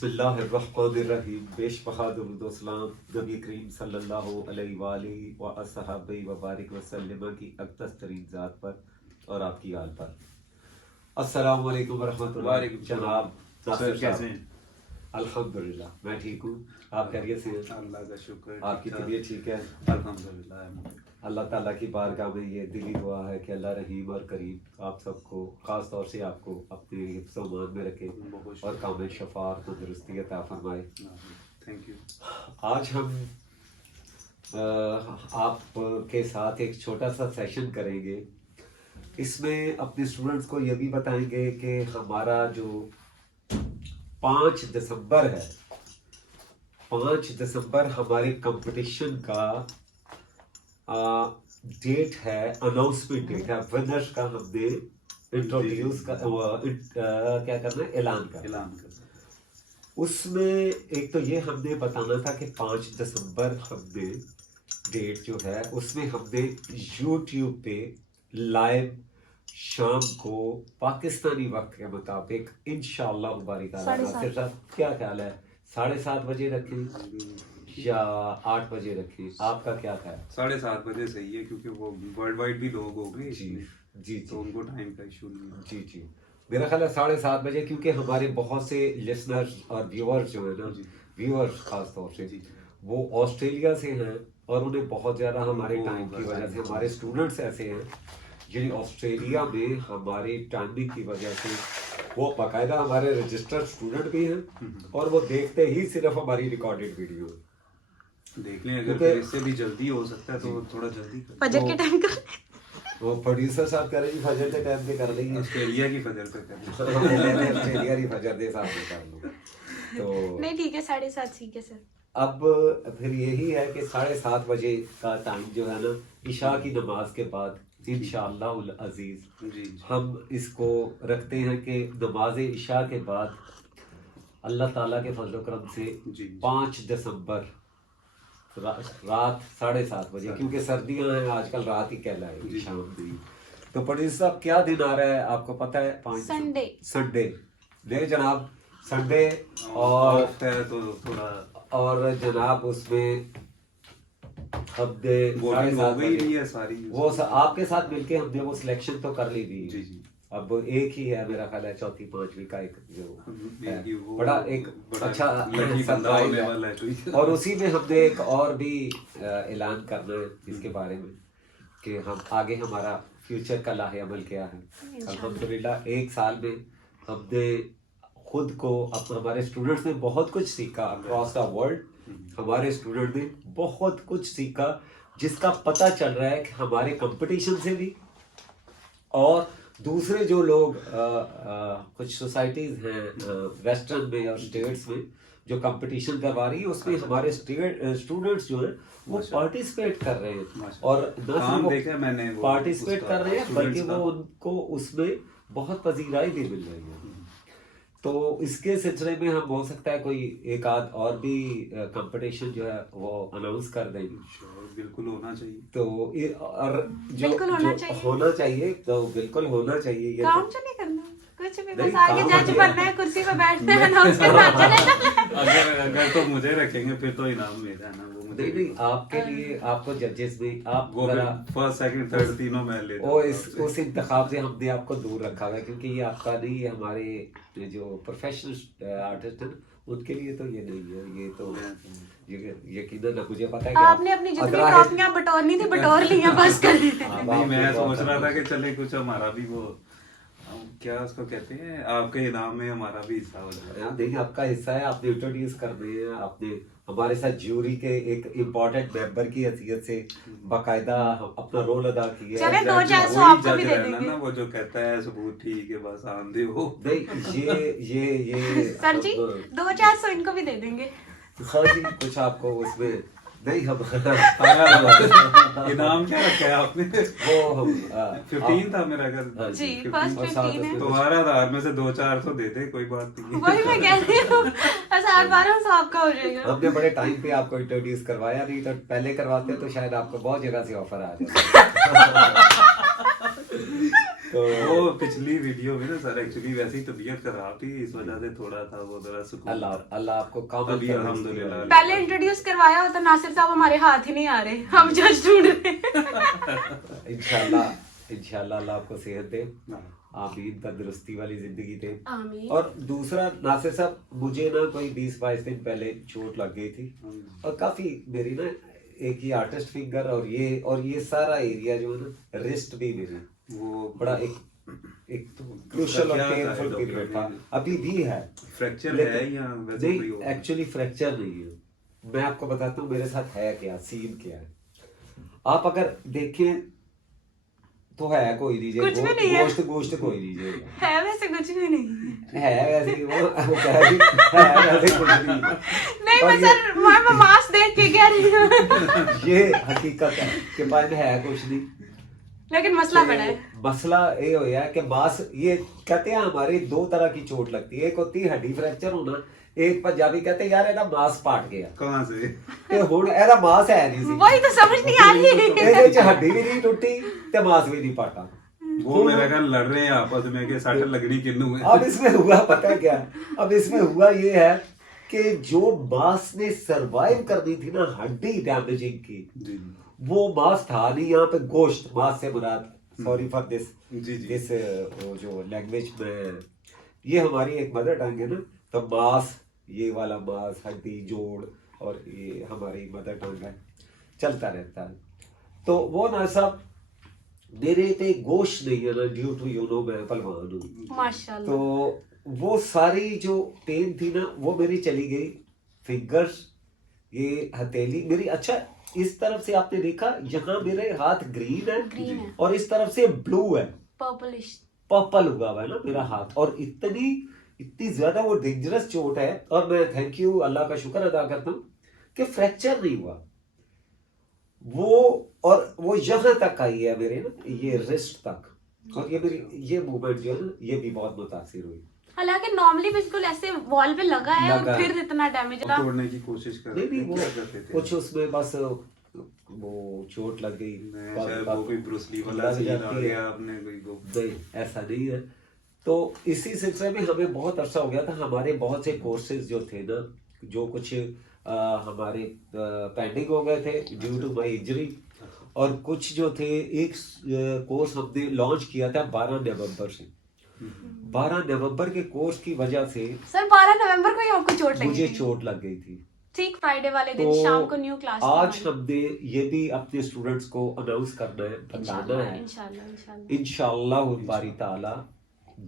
बिस्मिल्लाहिर्रहमानिर्रहीम। पेश बहादुर सलाम नबी करीम सल्लल्लाहु अलैहि व अस्सहाबी व बारिक वसल्लम की अक़दस तरीन ज़ात पर और आपकी आल पर। अस्सलाम वालेकुम व रहमतुल्लाह। जनाब नासिर कैसे साहब, हैं? अल्हम्दुलिल्लाह मैं ठीक हूँ। आप खैरियत से हैं? अल्लाह का शुक्र है, आपकी ठीक-ठाक। तबीयत ठीक है? अल्हम्दुलिल्लाह। अल्लाह ताला की बारगाह में ये दिली दुआ है कि अल्लाह रहीम और करीम आप सबको ख़ास तौर से आपको अपने हिफ्ज़ व मान में रखे बहुत और काम शफा और तंदुरुस्ती अता फरमाए। Thank you. आज हम आपके साथ एक छोटा सा सेशन करेंगे। इसमें अपने स्टूडेंट्स को ये भी बताएंगे कि हमारा जो 5 दिसंबर है, 5 दिसंबर हमारे कंपटीशन का डेट है, अनाउंसमेंट डेट है। विनर्स का हमने इंट्रोड्यूस का क्या करना है, ऐलान करना। उसमें एक तो ये हमने बताना था कि 5 दिसंबर हमने डेट जो है उसमें हमने यूट्यूब पे लाइव शाम को पाकिस्तानी वक्त के मुताबिक इंशाअल्लाह मुबारक ताला, क्या ख्याल है 7:30 बजे रखें या 8 बजे रखें? आपका क्या ख्याल है? 7:30 बजे सही है, क्योंकि वो वर्ल्ड वाइड भी लोग हो गए जी जी तो उनको टाइम का इशू नहीं है। जी जी, मेरा ख्याल है 7:30 बजे, क्योंकि हमारे बहुत से लिसनर्स और व्यूअर्स जो है ना, व्यूअर्स खास तौर से वो ऑस्ट्रेलिया से हैं और उन्हें बहुत ज़्यादा हमारे टाइम की वजह से, हमारे स्टूडेंट्स ऐसे हैं जिन्हें ऑस्ट्रेलिया में हमारी टाइमिंग की वजह से वो बाकायदा हमारे रजिस्टर्ड स्टूडेंट भी हैं और वो देखते ही सिर्फ हमारी रिकॉर्डेड वीडियो देख लें। अगर फिर इससे भी जल्दी हो सकता है तो थोड़ा जल्दी कर। फजर के टाइम का वो प्रोड्यूसर साहब कह रहे हैं फजर के टाइम पे कर लेंगे, ऑस्ट्रेलिया की फजर पे कर ऑस्ट्रेलिया की फजर के साथ में कर लो तो नहीं, ठीक है 7:30 ठीक है सर। अब फिर यही है कि 7:30 बजे का टाइम जो है ना, इशा की नमाज के बाद इंशाअल्लाह अजीज हम इसको रखते हैं कि नमाज इशा के बाद अल्लाह ताला के फजल करम से 5 दिसंबर रात 7:30 बजे, क्योंकि सर्दियां हैं आजकल, रात ही कहलाएगी शाम की। तो प्रोड्यूसर साहब क्या दिन आ रहा है आपको पता है? 5 संडे। संडे नहीं जनाब, संडे और तो थोड़ा और जनाब उसमें हमने वो आपके साथ मिलके हमने वो सिलेक्शन तो कर ली थी। जी जी। अब एक ही है मेरा ख्याल है, चौथी पांचवी का एक जो है बड़ा एक अच्छा सरप्राइज है। और उसी में हमने एक और भी ऐलान करना है इसके बारे में कि हम आगे हमारा फ्यूचर का लाहे अमल क्या है। अल्हम्दुलिल्लाह एक साल में हमने खुद को, हमारे स्टूडेंट्स ने बहुत कुछ सीखा अक्रॉस द वर्ल्ड। हमारे स्टूडेंट ने बहुत कुछ सीखा जिसका पता चल रहा है कि हमारे कंपटीशन से भी और दूसरे जो लोग कुछ सोसाइटीज़ हैं वेस्टर्न में और स्टेट्स में जो कंपटीशन करवा रही है, उसमें हमारे स्टूडेंट्स जो हैं वो पार्टिसिपेट कर रहे हैं और न सिर्फ पार्टिसिपेट कर रहे हैं बल्कि वो उनको उसमें बहुत पजीराई भी मिल रही है। तो इसके सिलसिले में हम हो सकता है कोई एक आध और भी कंपटीशन जो है वो अनाउंस कर देंगे। बिल्कुल होना चाहिए। तो और जो होना चाहिए तो बिल्कुल होना चाहिए। ये काम तो नहीं करना कुछ भी, बस आगे जज बनना है, कुर्सी पे बैठना है, अनाउंस करना है। अगर तो मुझे रखेंगे फिर तो इनाम मेरा है ना, वो मुझे नहीं आपके लिए, आपको जजेस में आप वो फर्स्ट सेकंड थर्ड तीनों में लेता हूं। और उस इंतखाब से हमने आपको दूर रखा हुआ है, क्योंकि ये आपका नहीं है, हमारे जो प्रोफेशनल आर्टिस्ट हैं उनके लिए तो ये नहीं है। ये तो यकीनन मुझे पता है कि आपने अपनी जितनी ट्रॉफियां बटोरनी थी बटोर ली हैं, बस कर दी। नहीं, मैं सोच रहा था कि चले कुछ हमारा भी वो क्या उसको कहते हैं, आपके इनाम में हमारा भी हिस्सा हो जाए। देखिए आपका हिस्सा है, आपने इंट्रोड्यूस कर दिए हैं, आपने हमारे साथ ज्यूरी के एक इम्पोर्टेंट मेंबर की हैसियत से बाकायदा अपना रोल अदा किया है। चले 2-400 आपको भी दे देंगे ना, वो जो कहता है सबूत ठीक है बस आंदे हो। नहीं ये सर जी 2-400 इनको भी दे देंगे। हाँ जी, कुछ आपको उसमें नहीं हम इनाम क्या रखा है आपने? वो हम 15 था मेरा घर जी, फर्स्ट 15 है। तुम्हारा आधार में से 2-400 दे दे, कोई बात नहीं। वही मैं कह रही हूँ, 1200 आपका हो जाएगा। हमने बड़े टाइम पे आपको इंट्रोड्यूस करवाया, नहीं तो पहले करवाते तो शायद आपको बहुत जगह से ऑफर आ जाता। तो वो पिछली वीडियो में ना सर एक्चुअली वैसे ही तबीयत खराब थी, इस वजह से थोड़ा था वो जरा सुकून। अल्लाह आपको काबिल अभी अल्हम्दुलिल्लाह। पहले इंट्रोड्यूस करवाया होता नासिर साहब, हमारे हाथ ही नहीं आ रहे, हम जज ढूंढ रहे। इंशाल्लाह अल्लाह आपको सेहत दे, आमीन, तंदुरुस्ती वाली जिंदगी दे। और दूसरा नासिर साहब, मुझे ना कोई 20-22 दिन पहले चोट लग गई थी और काफी मेरी ना एक ही आर्टिस्ट फिंगर और ये सारा एरिया जो है ना, रिस्ट भी मेरी वो बड़ा एक क्रूशियल और पेनफुल पीरियड था, अभी भी है। फ्रैक्चर है या वैसे कोई नहीं, एक्चुअली फ्रैक्चर नहीं है। मैं आपको बताता हूँ मेरे साथ है क्या, सीन क्या है। आप अगर देखें तो है कोई नहीं, कुछ भी नहीं है। गोश्त कोई नहीं है, वैसे कुछ भी नहीं है वैसे वो कह रही है वैसे कुछ नहीं नहीं, मैं सर मैं मास्क देख के कह रही हूँ। ये हकीकत है कि पाइन है कुछ नहीं, लेकिन मसला बड़ा है। मसला ये हो है कि मास, ये कहते हैं हमारे 2 तरह की चोट लगती है, एक होती है हड्डी फ्रैक्चर होना, एक पंजाबी कहते हैं यार एदा मास पाट गया। कहां से? ते हुण एदा मास है नहीं सी, वही तो समझ नहीं आ रही। ਇਹਦੇ ਚ ਹੱਡੀ ਵੀ ਨਹੀਂ ਟੁੱਟੀ ਤੇ ਮਾਸ भी नहीं पाटा। वो मेरा ख्याल लड़ रहे हैं आपस में कि सट लगनी किन्नू है। अब इसमें हुआ पता क्या, अब इसमें हुआ ये है कि जो मास ने सरवाइव करनी थी ना हड्डी डैमेजिंग की, वो मास था नहीं, यहाँ पे गोश्त, मास से मुराद, सॉरी फॉर दिस जो लैंग्वेज में, ये हमारी एक मदर टंग है ना, तो मास, ये वाला मास, हड्डी, जोड़, और ये हमारी मदर टंग है, चलता रहता है। तो वो ना सब मेरे पे गोश्त नहीं है ना, ड्यू टू यू नो मैं पहलवान हूँ माशाल्लाह। तो वो सारी जो पेन थी ना वो मेरी चली गई। फिंगर्स, ये हथेली मेरी, अच्छा इस तरफ से आपने देखा यहाँ मेरे हाथ ग्रीन है और इस तरफ से ब्लू है, पर्पलिश, पर्पल हुआ हुआ है ना मेरा हाथ, और इतनी ज्यादा वो डेंजरस चोट है। और मैं थैंक यू, अल्लाह का शुक्र अदा करता हूँ कि फ्रैक्चर नहीं हुआ वो, और वो यहाँ तक आई है मेरे ना, ये रिस्ट तक, और ये मेरी ये मूवमेंट जो है ना, ये भी बहुत मुतासिर हुई। हालांकि नॉर्मली बिल्कुल ऐसे वॉल पे लगा है और फिर इतना डैमेज रहा। तोड़ने की कोशिश कर रहे थे, क्या करते थे? कुछ उसमें बस वो चोट लग गई, शायद वो कोई ब्रूस ली वाला सीन आ गया आपने कोई वो। नहीं, ऐसा नहीं है। तो इसी सिलसिले में हमें बहुत अरसा हो गया था, हमारे बहुत से कोर्सेज जो थे ना, जो कुछ हमारे पेंडिंग हो गए थे ड्यू टू माई इंजरी, और कुछ जो थे, एक कोर्स हमने लॉन्च किया था 12 नवंबर से। 12 नवंबर के कोर्स की वजह से सर 12 नवंबर को ही आपको चोट लगी? मुझे चोट लग गई थी, ठीक फ्राइडे वाले दिन शाम को न्यू क्लास। आज हमने ये भी अपने स्टूडेंट्स को अनाउंस करना है, बताना है इंशाल्लाह बारी ताला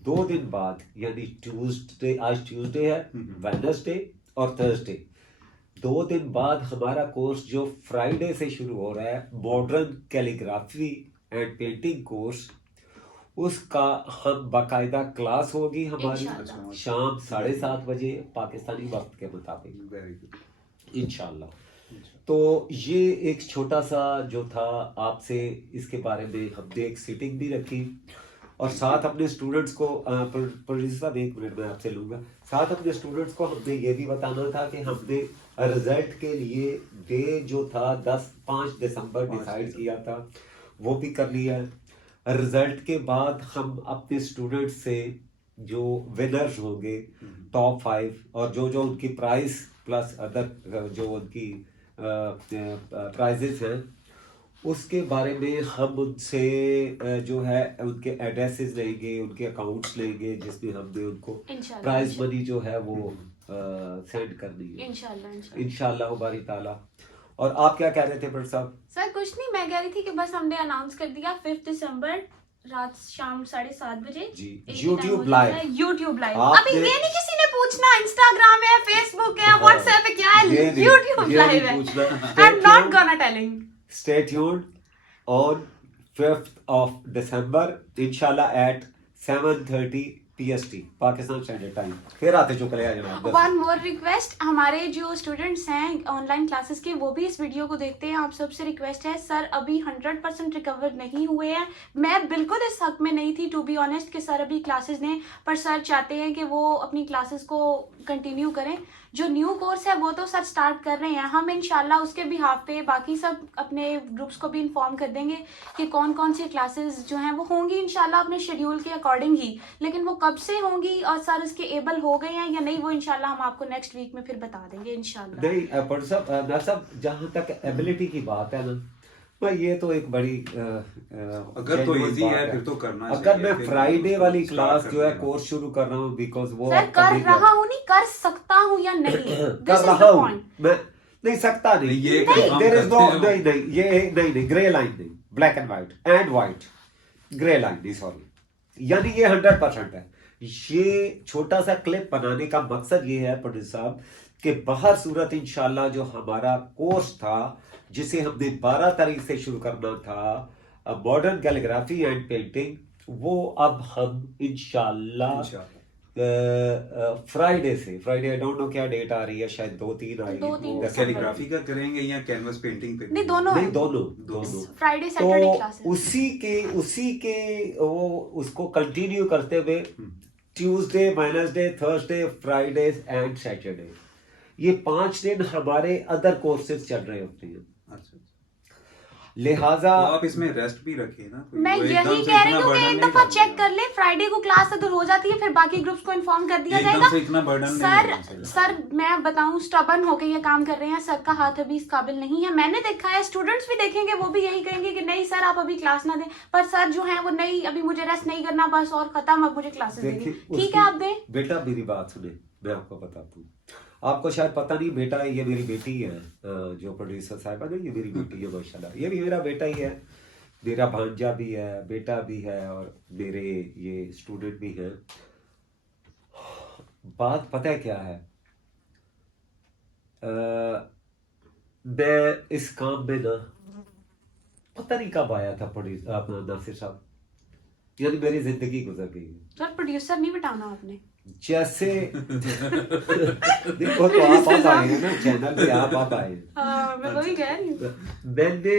2 दिन बाद, यानी ट्यूसडे, आज ट्यूसडे है, वेडनेसडे और थर्सडे, 2 दिन बाद हमारा कोर्स जो फ्राइडे से शुरू हो रहा है, modern calligraphy and painting course, उसका हम बाकायदा क्लास होगी हमारी शाम 7:30 बजे पाकिस्तानी वक्त के मुताबिक इंशाल्लाह। तो ये एक छोटा सा जो था, आपसे इसके बारे में हमने एक सीटिंग भी रखी, और साथ अपने स्टूडेंट्स को, प्रोड्यूसर साहब 1 मिनट में आपसे लूँगा, साथ अपने स्टूडेंट्स को हमने ये भी बताना था कि हमने रिजल्ट के लिए डे जो था 5 दिसंबर डिसाइड किया था, वो भी कर लिया है। रिजल्ट के बाद हम अपने स्टूडेंट्स से जो विनर्स होंगे टॉप 5, और जो जो उनकी प्राइस प्लस अदर जो उनकी प्राइजेस हैं, उसके बारे में हम उनसे जो है उनके एड्रेसेस लेंगे, उनके अकाउंट्स लेंगे, जिसमें हमने उनको प्राइज मनी जो है वो सेंड करनी है इंशाल्लाह बारी ताला। और आप क्या कह रहे थे बट साहब? सर कुछ नहीं, मैं कह रही थी कि बस हमने अनाउंस कर दिया 5 दिसंबर रात शाम 7:30 बजे यूट्यूब लाइव। अभी ये नहीं किसी ने पूछना इंस्टाग्राम है, फेसबुक है, व्हाट्सएप है, क्या है, यूट्यूब लाइव है। I am not gonna telling. Stay tuned on 5th of December inshallah at 7:30 PST Pakistan standard time. फिर आते जो कले जनाब। वन मोर रिक्वेस्ट, हमारे जो स्टूडेंट्स हैं ऑनलाइन क्लासेस के, वो भी इस वीडियो को देखते हैं। आप सबसे रिक्वेस्ट है, सर अभी 100% रिकवर नहीं हुए हैं। मैं बिल्कुल इस हक में नहीं थी टू बी ऑनेस्ट कि सर अभी क्लासेस ने, पर सर चाहते हैं कि वो अपनी क्लासेस को कंटिन्यू करें। जो न्यू कोर्स है वो तो सर स्टार्ट कर रहे हैं, हम इंशाल्लाह उसके बिहाफ पे बाकी सब अपने ग्रुप्स को भी इन्फॉर्म कर देंगे कि कौन कौन सी क्लासेस जो हैं वो होंगी इंशाल्लाह अपने शेड्यूल के अकॉर्डिंग ही। लेकिन वो कब से होंगी और सर उसके एबल हो गए हैं या नहीं, वो इंशाल्लाह हम आपको नेक्स्ट वीक में फिर बता देंगे इंशाल्लाह। नहीं पर सब जहाँ तक एबिलिटी की बात है ना, भाई ये तो एक बड़ी अगर तो इजी है फिर तो करना चाहिए। अगर मैं फ्राइडे वाली क्लास जो है कोर्स शुरू कर रहा हूँ बिकॉज वो सर कर रहा हूँ नहीं, कर सकता हूँ या नहीं, कर रहा हूँ मैं, नहीं सकता नहीं, ये देयर इज नो, नहीं नहीं ये नहीं ग्रे लाइन नहीं, black and white grey line नहीं, सॉरी, यानी ये 100% है। ये छोटा सा क्लिप बनाने का मकसद ये है पंडित साहब कि बाहर सूरत इंशाल्लाह जो हमारा कोर्स था जिसे हमने 12 तारीख से शुरू करना था, मॉडर्न कैलीग्राफी एंड पेंटिंग, वो अब हम इंशाल्लाह फ्राइडे आई डोंट नो क्या डेट आ रही है, शायद 2-3 आएगी। कैलीग्राफी का करेंगे या कैनवस पेंटिंग पे? नहीं दोनों फ्राइडे सैटरडे क्लासेस। उसी के वो उसको कंटिन्यू करते हुए Tuesday, Wednesday, Thursday, Friday and Saturday, ये 5 दिन हमारे अदर कोर्सेज चल रहे होते हैं। अच्छा, लिहाजा तो आप इसमें रेस्ट भी रखिए ना। मैं यही कह रही हूँ कि एक दफा चेक कर ले, फ्राइडे को क्लास अगर हो जाती है फिर बाकी ग्रुप्स को इन्फॉर्म कर दिया जाएगा। सर मैं बताऊं स्टबन होके ये काम कर रहे हैं, सर का हाथ अभी इस काबिल नहीं है, मैंने देखा है, स्टूडेंट्स भी देखेंगे वो भी यही कहेंगे कि नहीं सर आप अभी क्लास ना दें, पर सर जो है वो नहीं अभी मुझे रेस्ट नहीं करना, बस और खत्म, अब मुझे क्लासेस देंगे। ठीक है आप दें। बेटा मेरी बात सुने, मैं आपको बताता हूँ, आपको शायद पता नहीं, बेटा ये मेरी बेटी है, जो प्रोड्यूसर साहब है ये मेरी बेटी है माशाल्लाह, ये भी मेरा बेटा ही है, मेरा भांजा भी है, बेटा भी है और मेरे ये स्टूडेंट भी हैं। बात पता है क्या है, मैं इस काम में ना पता नहीं कब आया था अपना नासिर साहब, यानी मेरी जिंदगी गुजर गई है। सर प्रोड्यूसर नहीं बिठाना आपने, जैसे देखो तो आप आए हैं ना चैनल पे, आप आए हैं, मैं वही कह रही हूँ। मैंने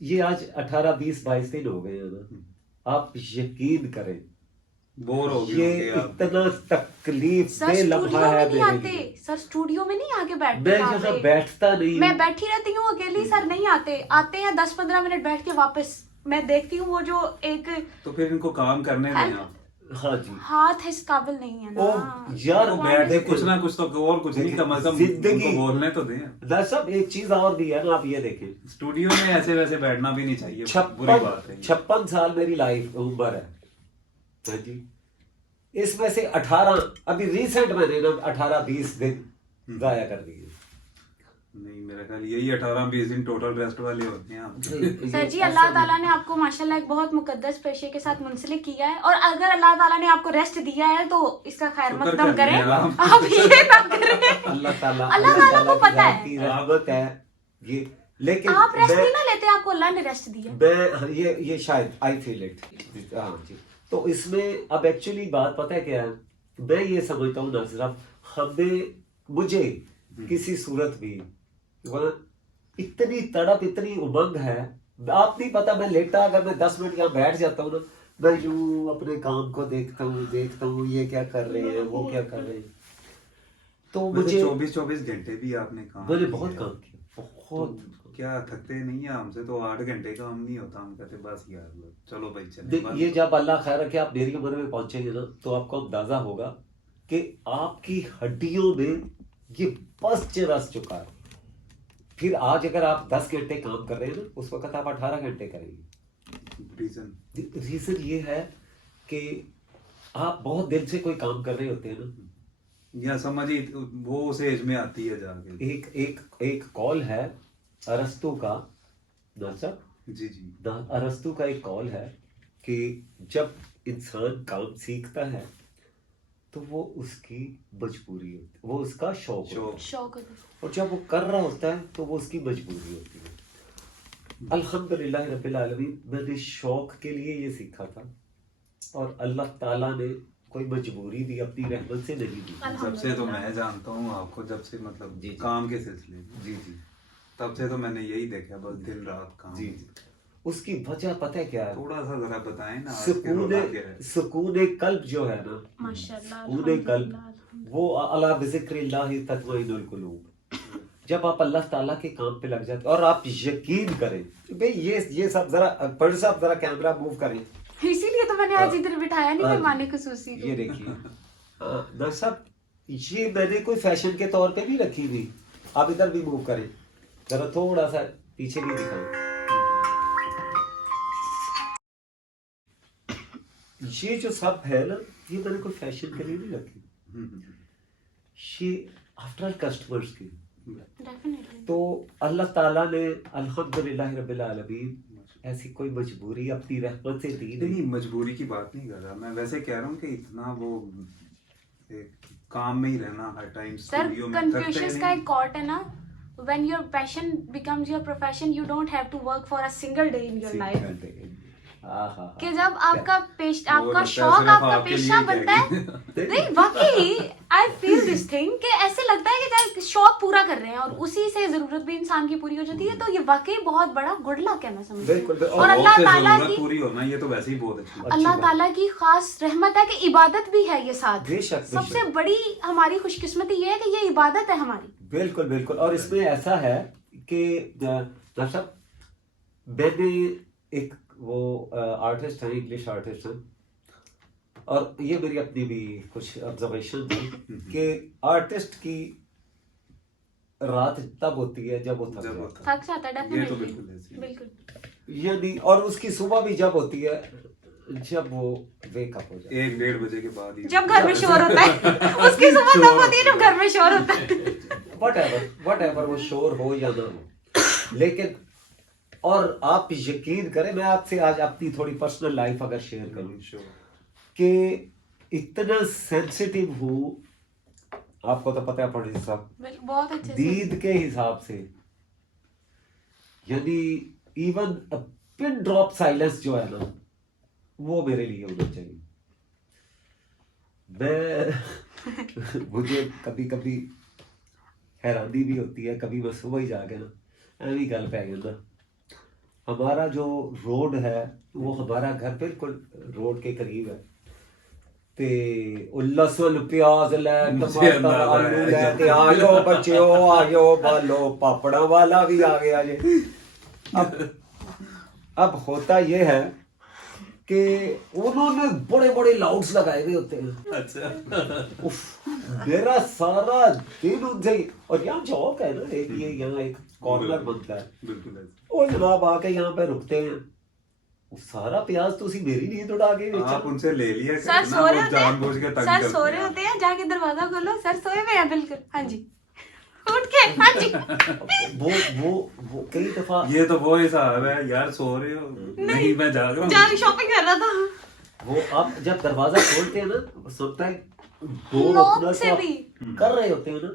ये आज 18-20-22 दिन हो गए हैं ना, आप यकीन करें बोर हो गए ये इतना तकलीफ दे लम्हा है नहीं आते सर, स्टूडियो में नहीं आके बैठते, मैं यहाँ बैठता नहीं, मैं बैठी रहती हूँ अकेली, सर नहीं आते हैं 10-15 मिनट बैठ के वापस मैं देखती हूँ वो जो एक, तो फिर इनको काम करने दें आप। हाँ जी, हाथ इस काबिल नहीं है ना यार, वो बैठे कुछ ना कुछ तो और कुछ नहीं, कम से कम जिंदगी बोलने तो दें। सब एक चीज और भी है ना, आप ये देखें, स्टूडियो में ऐसे वैसे बैठना भी नहीं चाहिए, बुरी बात है। 56 साल मेरी लाइफ उम्र है हाँ जी, इसमें से 18 अभी रिसेंट मैंने ना 18-20 दिन जाया कर दिए। नहीं मेरा ख्याल यही 18-20 दिन टोटल रेस्ट वाले होते हैं आपके। सर जी अल्लाह ताला ने आपको माशाल्लाह एक बहुत मुकद्दस पेशे के साथ मुंसलिक किया है, और अगर अल्लाह ताला ने आपको रेस्ट दिया है तो इसका खैर मकदम करें, आप ये ना करें। अल्लाह ताला को पता है, रहमत है ये, लेकिन आप रेस्ट नहीं ना लेते, आपको अल्लाह ने रेस्ट दिया। मैं ये शायद आई फील इट, हाँ जी। तो इसमें अब एक्चुअली बात पता है क्या है, मैं ये समझता हूँ ना सिर्फ हमें, मुझे किसी सूरत भी इतनी तड़प, इतनी उमंग है, आप नहीं पता, मैं लेटा अगर मैं 10 मिनट यहाँ बैठ जाता हूँ ना, मैं यूं अपने काम को देखता हूँ ये क्या कर रहे हैं, वो क्या कर रहे हैं, तो मुझे 24 घंटे भी आपने काम, मैंने बहुत काम किया, बहुत। तो क्या थकते नहीं है? हमसे तो 8 घंटे काम नहीं होता, हम कहते बस यार चलो भाई चले। ये जब अल्लाह खैर रखे आप मेरी उम्र में पहुंचेंगे ना, तो आपको अंदाजा होगा कि आपकी हड्डियों में ये बस रस चुका है। फिर आज अगर आप 10 घंटे काम कर रहे हैं ना, उस वक्त आप 18 घंटे करेंगे। रीजन ये है कि आप बहुत दिल से कोई काम कर रहे होते हैं ना, या समझिए वो उस एज में आती है जाके। एक कॉल है अरस्तु का, जी अरस्तु का एक कॉल है कि जब इंसान काम सीखता है तो वो उसकी मजबूरी होती है, वो उसका शौक और जब वो कर रहा होता है तो वो उसकी मजबूरी होती है। अल्हम्दुलिल्लाह रब्बिल आलमीन, मैंने शौक के लिए ये सीखा था और अल्लाह ताला ने कोई मजबूरी भी अपनी रहमत से नहीं दी। जब से तो मैं जानता हूँ आपको, जब से मतलब जी काम के सिलसिले में, जी तब से तो मैंने यही देखा, बस दिन रात काम। जी उसकी वजह पता है क्या है? थोड़ा सा जरा बताएं ना। सुकून कल्ब जो है ना, माशाल्लाह, सुकून कल्ब वो अला बिज़िक्रिल्लाहि तत्मइनुल कुलूब। जब आप अल्लाह ताला के काम पे लग जाते और आप यकीन करें भाई, ये सब जरा पर साहब जरा कैमरा मूव करें, इसीलिए तो मैंने आज इधर बिठाया नहीं मेहमान खुसूसी को। ये देखिए डॉक्टर साहब, ये मैंने कोई फैशन के तौर पे नहीं रखी हुई। आप इधर भी मूव करें जरा, थोड़ा सा पीछे भी दिखाएं। ये जो सब है ना, ये मैंने कोई फैशन के लिए नहीं रखी, ये आफ्टर कस्टमर्स की। डेफिनेटली। तो अल्लाह ताला ने अल्हम्दुलिल्लाह रब्बिल आलमीन ऐसी कोई मजबूरी अपनी रहमत से दी नहीं। मजबूरी की बात नहीं कर रहा मैं, वैसे कह रहा हूँ कि इतना वो एक काम में ही रहना हर टाइम। सर कन्फ्यूशियस का एक कोट है ना, when your passion becomes your profession you don't have to work for a single day in your life। कि जब आपका आपका शौक आपका पेशा बनता है, नहीं वाकई आई फील दिस थिंग कि ऐसे लगता है कि जब शौक पूरा कर रहे हैं और उसी से जरूरत भी इंसान की पूरी हो जाती है, तो ये वाकई बहुत बड़ा गुड लक है मैं समझती हूँ। और अल्लाह ताला की पूरी होना ये तो वैसे ही बहुत अच्छी अल्लाह ताला की खास रहमत है कि इबादत भी है ये साथ। सबसे बड़ी हमारी खुशकिस्मती ये है कि ये इबादत है हमारी। बिल्कुल बिल्कुल। और इसमें ऐसा है कि डॉक्टर साहब, मैंने एक वो आर्टिस्ट हैं, इंग्लिश आर्टिस्ट हैं, और ये मेरी अपनी भी कुछ ऑब्जर्वेशन थी कि आर्टिस्ट की रात तब होती है जब वो थक जाता है। डेफिनेटली बिल्कुल। यानी और उसकी सुबह भी जब होती है जब वो वेकअप हो जाए 1-1.5 बजे के बाद ही, जब घर में शोर होता है। उसकी सुबह तब होती है जब घर में शोर होता है। व्हाटएवर वो शोर हो या ना हो, लेकिन और आप यकीन करें, मैं आपसे आज अपनी थोड़ी पर्सनल लाइफ अगर शेयर करूं कि इतना सेंसिटिव हूँ, आपको तो पता है पंडित साहब, बहुत अच्छे से दीद के हिसाब से, यानी इवन पिन ड्रॉप साइलेंस जो है ना, वो मेरे लिए होना चाहिए। मैं मुझे कभी कभी हैरानी भी होती है, कभी मैं सुबह ही जाके ना ऐसी गल पै गया ना, हमारा जो रोड है वो हमारा घर बिल्कुल रोड के करीब है, ते लहसुन प्याज ले टमाटर आलू ले ते आयो बच्चो आयो बालो, पापड़ा वाला भी आ गया ये। अब होता ये है कि उन्होंने बड़े बड़े लाउड्स लगाए हुए होते हैं। अच्छा। मेरा सारा दिन उनसे, और यहाँ चौक है ना एक, ये यहाँ एक कॉर्नर बनता है, बिल्कुल। वो जनाब आके यहाँ पे रुकते हैं, वो सारा प्याज तो उसी मेरी नींद उड़ा के आप उनसे ले लिया सर सो रहे होते जानबूझ के हैं, सर सो रहे होते हैं, जाके दरवाजा खोलो, सर सोए हुए हैं बिल्कुल, हाँ जी उठ के, हाँ जी। वो कई दफा ये तो वो हिसाब है यार, सो रहे हो नहीं मैं जाग रहा हूँ, शॉपिंग कर रहा था। वो आप जब दरवाजा खोलते हैं ना, सुनता है दो लॉक से भी कर रहे होते हैं ना,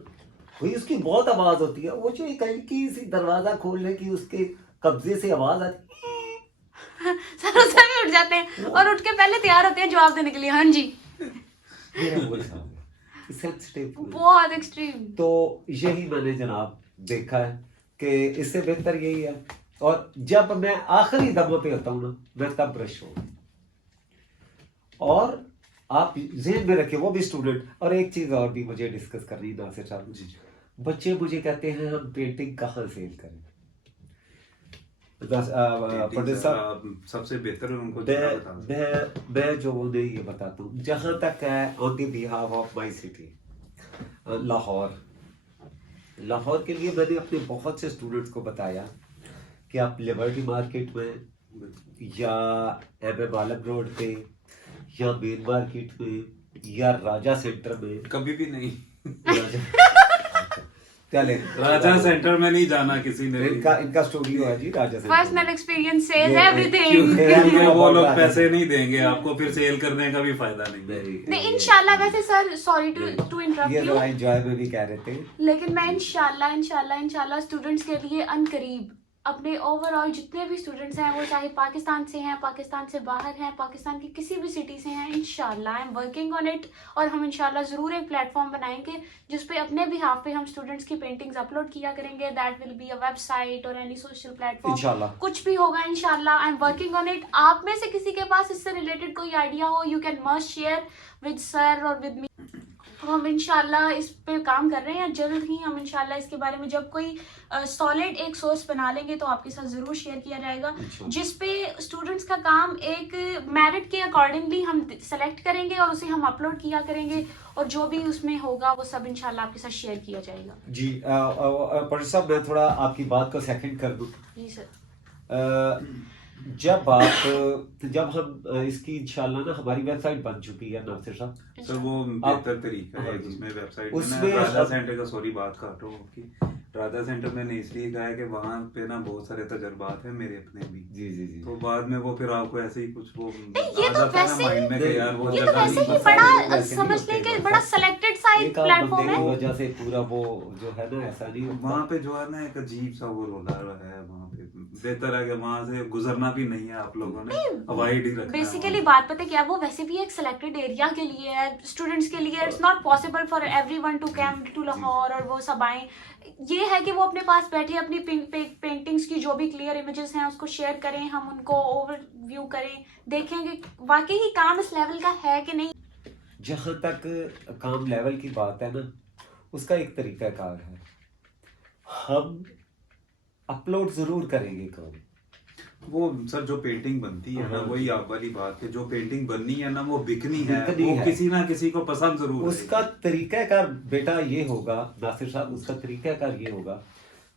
वही उसकी बहुत आवाज होती है, वो जो एक हल्की सी दरवाजा खोलने की उसके कब्जे से आवाज आती है, सर उसे भी उठ जाते हैं और उठ के पहले तैयार होते हैं जवाब देने के लिए, हाँ जी। सेंसिटिव, बहुत एक्सट्रीम। तो यही मैंने जनाब देखा है कि इससे बेहतर यही है। और जब मैं आखिरी दम पे होता हूँ ना, मैं तब ब्रश हो, और आप ज़हन में रखिए वो भी स्टूडेंट। और एक चीज और भी मुझे डिस्कस करनी है नासिर साहब जी, बच्चे मुझे कहते हैं हम पेंटिंग कहाँ सेल करें। सबसे बेहतर उनको मैं जो उन्हें ये बताता हूँ, जहाँ तक है on the behalf of my city Lahore के लिए मैंने अपने बहुत से स्टूडेंट्स को बताया कि आप लिबर्टी मार्केट में या एम आलम रोड पे या मेन मार्केट में या राजा सेंटर में, कभी भी नहीं चले राजा सेंटर में नहीं जाना किसी ने। इनका स्टूडियो है जी Raja center, personal experience says everything. वो लोग पैसे नहीं देंगे आपको, फिर सेल करने का भी फायदा नहीं। इंशाल्लाह वैसे सर सॉरी टू इंटरप्ट ये तो एंजॉय में भी कह रहे थे, लेकिन मैं इंशाल्लाह स्टूडेंट्स के लिए अनकरीब अपने ओवरऑल जितने भी स्टूडेंट्स हैं, वो चाहे पाकिस्तान से हैं, पाकिस्तान से बाहर हैं, पाकिस्तान की किसी भी सिटी से हैं, इंशाल्लाह I am working on it. और हम इंशाल्लाह ज़रूर एक प्लेटफॉर्म बनाएंगे जिस पे अपने बिहाफ पे हम स्टूडेंट्स की पेंटिंग्स अपलोड किया करेंगे। That will be a website और एनी सोशल प्लेटफॉर्म, इंशाल्लाह कुछ भी होगा इंशाल्लाह। I am working on it. आप में से किसी के पास इससे रिलेटेड कोई आइडिया हो, you can must share with sir और विद मी। तो हम इंशाल्लाह इस पे काम कर रहे हैं। जल्द ही हम इंशाल्लाह इसके बारे में जब कोई सॉलिड एक सोर्स बना लेंगे तो आपके साथ ज़रूर शेयर किया जाएगा, जिस पे स्टूडेंट्स का काम एक मेरिट के अकॉर्डिंगली हम सेलेक्ट करेंगे और उसे हम अपलोड किया करेंगे, और जो भी उसमें होगा वो सब इंशाल्लाह आपके साथ शेयर किया जाएगा। जी पंडित साहब, मैं थोड़ा आपकी बात को सेकंड कर दूं। जी सर। जब हम इसकी इंशाल्लाह ना हमारी वेबसाइट बन चुकी है नासिर साहब, सर वो बेहतर तरीका है जिसमें वेबसाइट में राजा सेंटर का, सॉरी बात काट रहा हूँ आपकी, राजा सेंटर मैंने इसलिए कहा है कि वहाँ पे ना बहुत सारे तजर्बात हैं मेरे अपने भी। जी जी जी। तो बाद में वो फिर आपको ऐसे ही कुछ वो ये तो वैसे ही बड़ा समझ लें कि बड़ा सेलेक्टेड सा एक प्लेटफॉर्म है, वजह से पूरा वो जो है ना ऐसा नहीं वहाँ पे जो है ना एक अजीब सा वो रोला है वहाँ पे। बेहतर है कि वहाँ से गुजरना भी नहीं है आप लोगों ने, अवॉइड ही रखना। बेसिकली बात पता है क्या, वो वैसे भी एक सिलेक्टेड एरिया के लिए है, स्टूडेंट्स के लिए। It's not possible for everyone to come to Lahore और वो सब आए। ये है कि वो अपने पास बैठे अपनी पेंटिंग्स की जो भी क्लियर इमेजेस हैं उसको शेयर करें, हम उनको ओवरव्यू करें, देखेंगे वाकई ही काम इस लेवल का है कि नहीं। जहाँ तक काम लेवल की बात है ना, उसका एक तरीका कार है, हम अपलोड जरूर करेंगे काम। वो सर जो पेंटिंग बनती है ना, वही आप वाली बात है, जो पेंटिंग बननी है ना वो बिकनी है, वो किसी ना किसी को पसंद जरूर। उसका तरीकाकार बेटा ये होगा नासिर साहब, उसका तरीकाकार ये होगा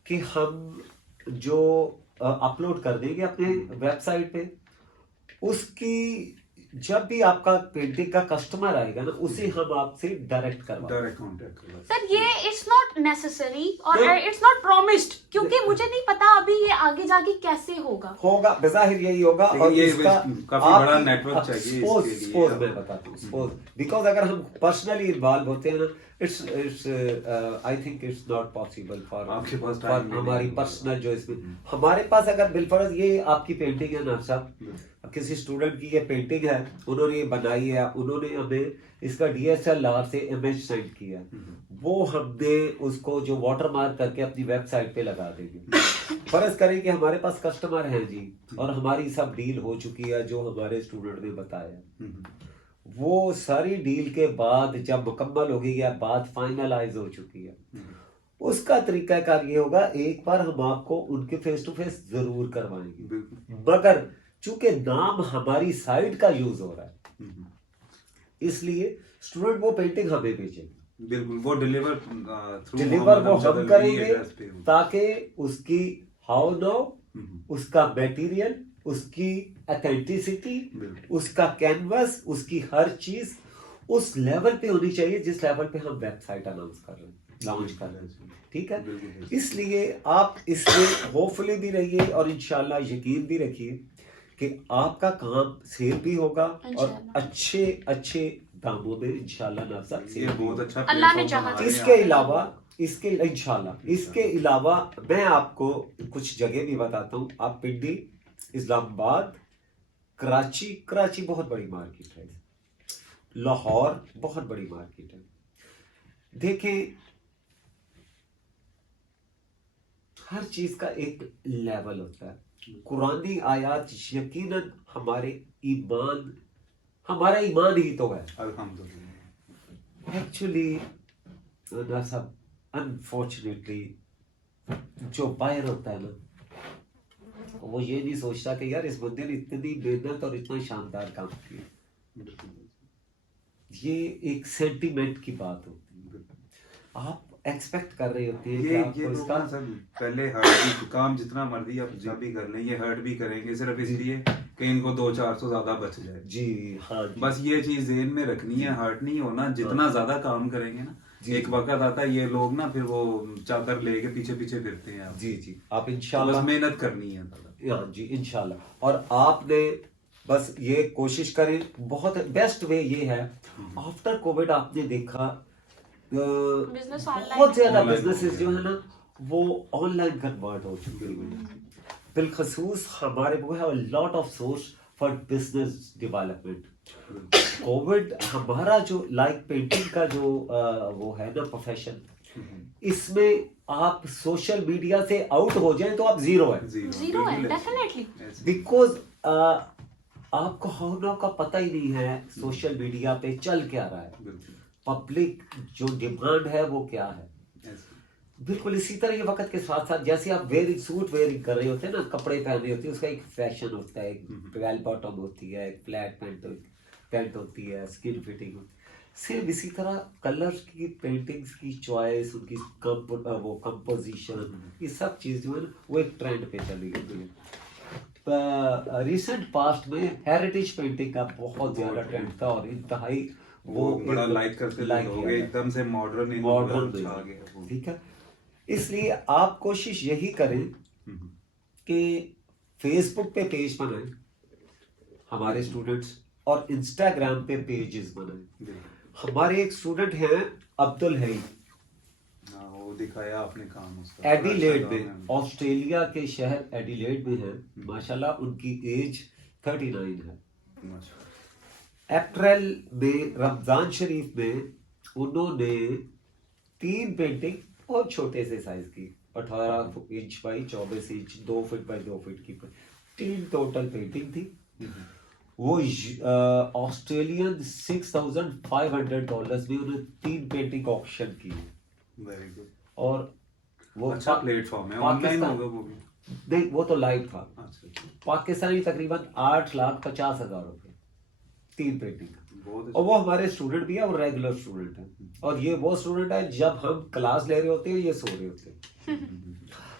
कि हम जो अपलोड कर देंगे अपने वेबसाइट पे, उसकी जब भी आपका पेंटिंग का कस्टमर आएगा ना, उसे हम आपसे डायरेक्ट कॉन्टेक्ट करवा। सर ये इट्स नॉट नेसेसरी और इट्स नॉट प्रॉमिस्ड, क्योंकि मुझे नहीं पता अभी ये आगे जाके कैसे होगा बेज़ाहिर यही होगा। और ये इसका काफी बड़ा नेटवर्क चाहिए इसके लिए। मैं बताता हूँ, सपोज बिकॉज अगर हम पर्सनली इन्वॉल्व होते हैं ना, it's I think it's not possible for हमारी पर्सनल जो इसमें हमारे पास अगर बिलफर्ज ये आपकी पेंटिंग है ना साहब, किसी स्टूडेंट की ये पेंटिंग है, उन्होंने ये बनाई है, उन्होंने हमें इसका DSLR से इमेज सेंड किया, वो हमने उसको जो वाटर मार्क करके अपनी वेबसाइट पे लगा देंगे। फर्ज करें कि हमारे पास कस्टमर हैं जी, और हमारी सब डील हो चुकी है जो हमारे स्टूडेंट ने बताया, वो सारी डील के बाद जब मुकम्मल हो गई है, बात फाइनलाइज हो चुकी है, उसका तरीकाकार ये होगा, एक बार हम आपको उनके फेस टू फेस जरूर करवाएंगे, मगर चूंकि नाम हमारी साइट का यूज हो रहा है, इसलिए स्टूडेंट वो पेंटिंग हमें भेजेंगे। बिल्कुल, वो डिलीवर वो हम करेंगे, ताकि उसकी हाउ नो, उसका मटेरियल, उसकी ऑथेंटिसिटी, उसका कैनवस, उसकी हर चीज उस लेवल पे होनी चाहिए जिस लेवल पे हम वेबसाइट अनाउंस कर रहे हैं, लॉन्च कर रहे हैं। ठीक है, इसलिए आप इसमें होपफुली भी रहिए और इंशाल्लाह यकीन भी रखिए कि आपका काम सेल भी होगा और अच्छे दामों में इंशाल्लाह नाज़ा सेल बहुत अच्छा अल्लाह ने चाहा। इसके अलावा मैं आपको कुछ जगह भी बताता हूँ। आप पिंडी, इस्लामाबाद, कराची बहुत बड़ी मार्केट है, लाहौर बहुत बड़ी मार्केट है। देखें, हर चीज का एक लेवल होता है। कुरानी आयात यकीनन हमारा ईमान ही तो है अल्हम्दुलिल्लाह। एक्चुअली अनफॉर्चुनेटली जो बायर होता है ना, वो ये नहीं सोचता कि यार इस बंदे ने इतनी मेहनत और इतना शानदार काम किया। ये एक सेंटीमेंट की बात होती है। आप एक्सपेक्ट कर रहे होते हैं ये इसका सर पहले हर्ट काम जितना मर्जी आप जब भी कर लें, ये हर्ट भी करेंगे सिर्फ इसलिए कि इनको 200-400 ज्यादा बच जाए। जी हाँ, बस ये चीज ज़हन में रखनी है, हर्ट नहीं होना। जितना ज्यादा काम करेंगे ना, एक वक्त आता है ये लोग ना फिर वो चादर लेके पीछे पीछे फिरते हैं। जी आप इंशाल्लाह बस मेहनत करनी है। हाँ जी इंशाल्लाह। और आपने बस ये कोशिश करें, बहुत बेस्ट वे ये है। आफ्टर कोविड आपने देखा बहुत ज्यादा बिजनेसेस जो है ना वो ऑनलाइन कन्वर्ट हो चुके हैं। बिलखसूस हमारे वो है lot of source for business development. Covid हमारा जो लाइक पेंटिंग का जो वो है ना प्रोफेशन, इसमें आप सोशल मीडिया से आउट हो जाएं तो आप जीरो है डेफिनेटली, बिकॉज आपको हाउ नाउ का पता ही नहीं है सोशल मीडिया पे चल क्या रहा है। पब्लिक जो डिमांड है वो क्या है। बिल्कुल इसी तरह ये वक्त के साथ साथ जैसे आप सूट वेयरिंग कर रहे होते हैं ना, कपड़े पहन रहे होते हैं, उसका एक फैशन होता है, एक बेल बॉटम होती है, एक फ्लैट पैंट होती है, स्किन फिटिंग होती है। सिर्फ इसी तरह कलर्स की, पेंटिंग्स की चॉइस, उनकी वो कंपोजिशन, ये सब चीज़ जो है ना वो एक ट्रेंड पे चली गई है। रिसेंट पास्ट में हेरिटेज पेंटिंग का बहुत ज्यादा ट्रेंड था और इंतहाई वो बड़ा लाइक करते लोग, एकदम से मॉडर्न आ गया। ठीक है, इसलिए आप कोशिश यही करें कि फेसबुक पे पेज बनाएं हमारे स्टूडेंट्स और इंस्टाग्राम पे पेजेस बनाएं। हमारे एक स्टूडेंट हैं अब्दुल हई, वो दिखाया आपने काम उसका, एडिलेड में, ऑस्ट्रेलिया के शहर एडिलेड में है। माशाल्लाह उनकी एज 39 है। अप्रैल में रमजान शरीफ में उन्होंने 3 पेंटिंग बहुत छोटे से साइज की, 18 inch by 24 inch, 2 feet by 2 feet की 3 टोटल पेंटिंग थी। वो ऑस्ट्रेलियन $6,500 में उन्होंने 3 पेंटिंग ऑक्शन की। Very good. और वो अच्छा प्लेटफॉर्म है, ऑनलाइन होगा वो भी? नहीं, वो तो लाइव था। अच्छा। पाकिस्तानी तकरीबन 8,50,000 रुपए 3 पेंटिंग। और वो हमारे स्टूडेंट भी है और रेगुलर स्टूडेंट है। और ये वो स्टूडेंट है जब हम क्लास ले रहे होते हैं ये सो रहे होते हैं।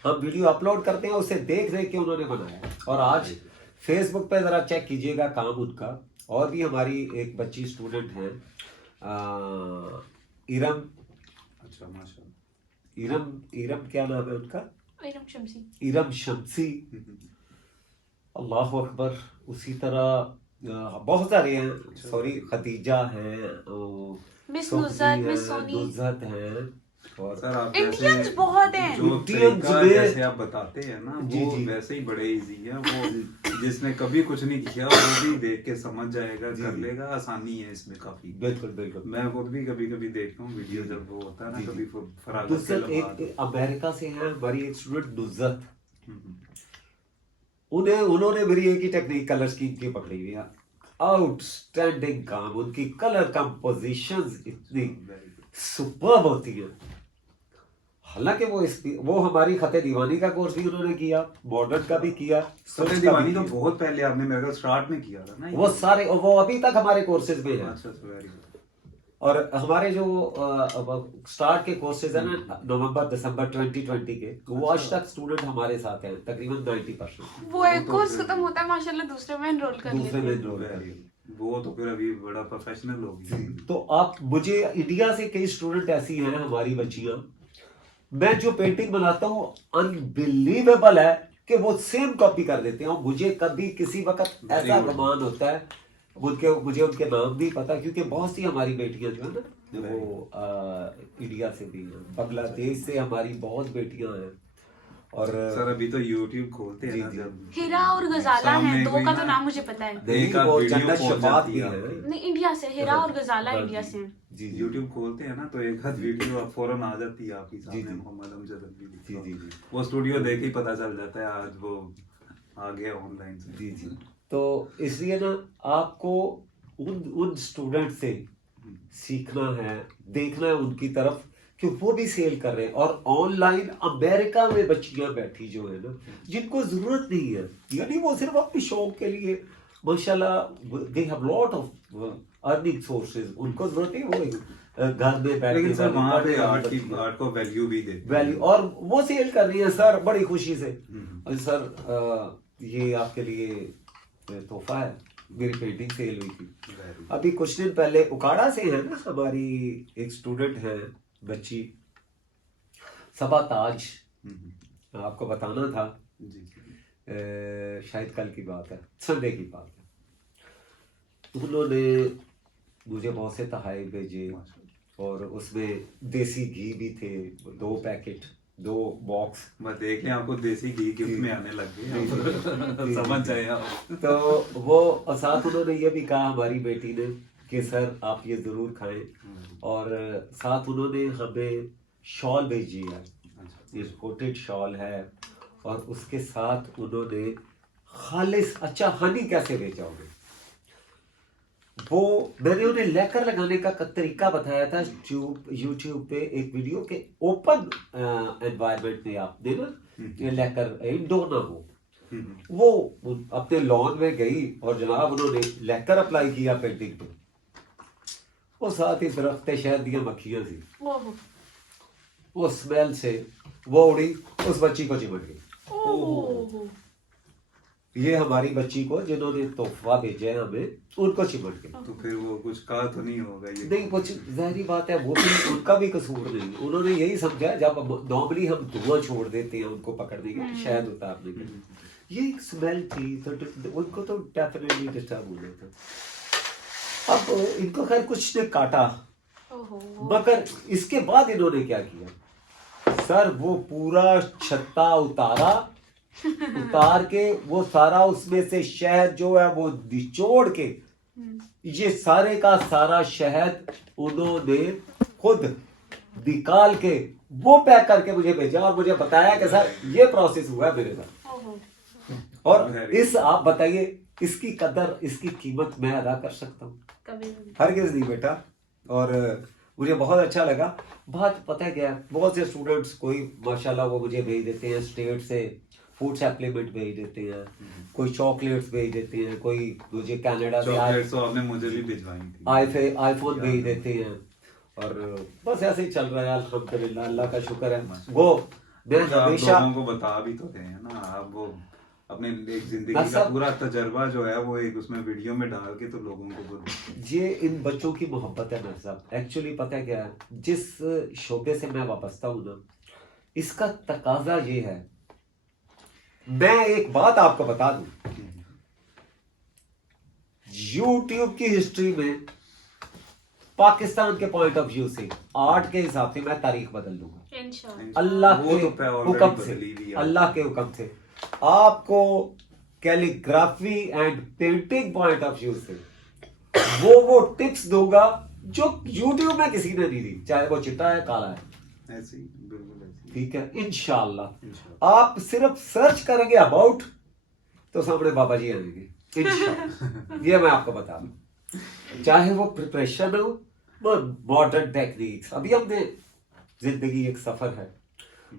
हम वीडियो अपलोड करते हैं, उसे देख के उन्होंने बनाया। और आज फेसबुक पे जरा चेक कीजिएगा काम उनका। और भी हमारी एक बच्ची स्टूडेंट है इरम। अच्छा माशाल्लाह। इरम क्या नाम है उनका? इरम शम्सी। अल्लाह अकबर। उसी तरह बहुत सारे हैं, सॉरी, खदीजा है, मिस नुज़रत है, और सर आप इंडियंस बहुत हैं। जो तरीका जैसे आप बताते हैं ना वो वैसे ही बड़े इजी है। वो जिसने कभी कुछ नहीं किया वो भी देख के समझ जाएगा, कर लेगा। आसानी है इसमें काफी। बिल्कुल बिल्कुल। मैं खुद भी कभी देखता हूँ वीडियो, जब वो होता है ना कभी एक अमेरिका से है हमारी एक स्टूडेंट नुज़रत। उन्होंने मेरी एक ही टेक्निक कलर स्कीम की पकड़ी हुई है। आउटस्टैंडिंग काम, उनकी कलर कंपोजिशंस इतनी सुपर्ब होती है। हालांकि वो हमारी खते दीवानी का कोर्स भी उन्होंने किया, मॉडर्न का भी किया। खते दीवानी तो बहुत पहले आपने मेरे को स्टार्ट में किया था ना? वो अभी तक हमारे कोर्सेज में है। अच्छा, वेरी गुड। और हमारे जो स्टार्ट के कोर्सेज है ना नवंबर दिसंबर 2020 के, वो आज तक स्टूडेंट हमारे साथ हैं तकरीबन 90%। वो एक कोर्स खत्म होता है माशाल्लाह दूसरे में एनरोल कर लेते हैं। वो तो फिर अभी बड़ा प्रोफेशनल हो गई। तो आप मुझे इंडिया से कई स्टूडेंट ऐसी हैं हमारी बच्चियां, मैं जो पेंटिंग बनाता हूँ अनबिलीवेबल है कि वो सेम कॉपी कर देते हैं। मुझे कभी किसी वक्त ऐसा गुमान होता है, मुझे उनके नाम भी पता, क्योंकि बहुत सी हमारी बेटियां जो है ना वो इंडिया से भी हैं, बांग्लादेश से हमारी बहुत बेटियां हैं। और सर अभी तो YouTube खोलते हैं ना, जब हिरा और गजाला हैं, 2 का तो नाम मुझे पता है। वो जन्नत शफात भी है। नहीं, इंडिया से हिरा और गजाला इंडिया से हैं। जी, YouTube खोलते हैं ना तो एक आध वीडियो फौरन आ जाती है आपके सामने। मोहम्मद अमजद भी वो स्टूडियो देख ही पता चल जाता है आज वो आ गया ऑनलाइन से। जी। तो इसलिए ना आपको उन स्टूडेंट से सीखना है, देखना है उनकी तरफ कि वो भी सेल कर रहे हैं। और ऑनलाइन अमेरिका में बच्चियां बैठी जो है ना, जिनको जरूरत नहीं है, यानी वो सिर्फ अपने शौक के लिए, माशाल्लाह they have lot of earning sources, उनको जरूरत नहीं वो घर में बैठ के। सर वहाँ पे आर्ट को वैल्यू भी देते वैल्यू, और वो सेल कर रही है सर बड़ी खुशी से। सर ये आपके लिए तोहफा है, मेरी पेंटिंग सेल हुई थी अभी कुछ दिन पहले। उकाड़ा से है ना हमारी एक स्टूडेंट है बच्ची सबा ताज, आपको बताना था शायद कल की बात है, संडे की बात है। उन्होंने मुझे बहुत से तहाई भेजे और उसमें देसी घी भी थे, 2 पैकेट, 2 बॉक्स। मैं देख लें आपको देसी घी गिफ्ट में आने लग गए, समझ जाए आप। तो वो साथ उन्होंने ये भी कहा हमारी बेटी ने कि सर आप ये जरूर खाएं। और साथ उन्होंने हमें शॉल भेजी है, ये कोटेड शॉल है। और उसके साथ उन्होंने खालिस, अच्छा हनी कैसे बेचोगे, वो मैंने उन्हें लेकर लगाने का तरीका बताया था यूट्यूब पे एक वीडियो के ओपन एनवायरनमेंट में आपने ना लेकर इंडोर ना हो, वो अपने लॉन में गई और जनाब उन्होंने लेकर अप्लाई किया पेंटिंग पे, वो साथ ही दरख्त शहद दी मक्खियां थी, वो स्मेल से वो उड़ी, उस बच्ची को चिमट गई। ये हमारी बच्ची को जिन्होंने तोहफा भेजा है हमें, उनको चिमट गई। तो फिर वो कुछ कहा तो नहीं होगा ये? नहीं, कुछ जाहिर बात है, वो भी उनका भी कसूर नहीं। उन्होंने यही समझा, जब नॉर्मली हम धुआं छोड़ देते हैं उनको पकड़ने के, शहद उतारने के, ये एक स्मेल थी तो उनको तो डेफिनेटली डिस्टर्ब हो गया था। अब इनको खैर कुछ ने काटा, मगर इसके बाद इन्होंने क्या किया सर, वो पूरा छत्ता उतार के वो सारा उसमें से शहद जो है वो निचोड़ के, ये सारे का सारा शहद उन्होंने खुद निकाल के वो पैक करके मुझे भेजा और मुझे बताया कि सर ये प्रोसेस हुआ है मेरे साथ। और इस आप बताइए, इसकी कदर, इसकी कीमत मैं अदा कर सकता हूँ? हरगिज़ नहीं बेटा। और मुझे बहुत अच्छा लगा। बात पता है क्या, बहुत से स्टूडेंट्स कोई माशाल्लाह वो मुझे भेज देते हैं स्टेट से फूड सप्लीमेंट भेज देते हैं, कोई चॉकलेट्स भेज देते हैं, कोई मुझे कनाडा से आपने मुझे भी भिजवाई थी, आईफोन भेज देते हैं। और बस ऐसे ही चल रहा है अल्हम्दुलिल्लाह, अल्लाह का शुक्र है। वो मैं हमेशा लोगों को बता भी तो रहे हैं ना आप, वो अपने एक जिंदगी का पूरा तजर्बा जो है वो एक उसमें वीडियो में डाल के तो लोगों को ये इन बच्चों की मोहब्बत है मेरे साथ। एक्चुअली पता है क्या है, जिस शोबे से मैं वाबस्ता हूँ ना, इसका तकाजा ये है। मैं एक बात आपको बता दूं, यूट्यूब की हिस्ट्री में पाकिस्तान के पॉइंट ऑफ व्यू से, आर्ट के हिसाब से मैं तारीख बदल दूंगा अल्लाह के हुक्म से। अल्लाह के हुक्म से आपको calligraphy and painting point of view से वो टिप्स दूंगा जो यूट्यूब में किसी ने नहीं दी, चाहे वो चिट्टा है काला है, ऐसे ही बिल्कुल ऐसे। ठीक है, इंशाल्लाह आप सिर्फ सर्च करेंगे अबाउट तो सामने बाबा जी आएंगे इंशाल्लाह। ये मैं आपको बता दूं, चाहे वो प्रिपरेशन हो, वो मॉडर्न टेक्निक्स। अभी हमने जिंदगी एक सफर है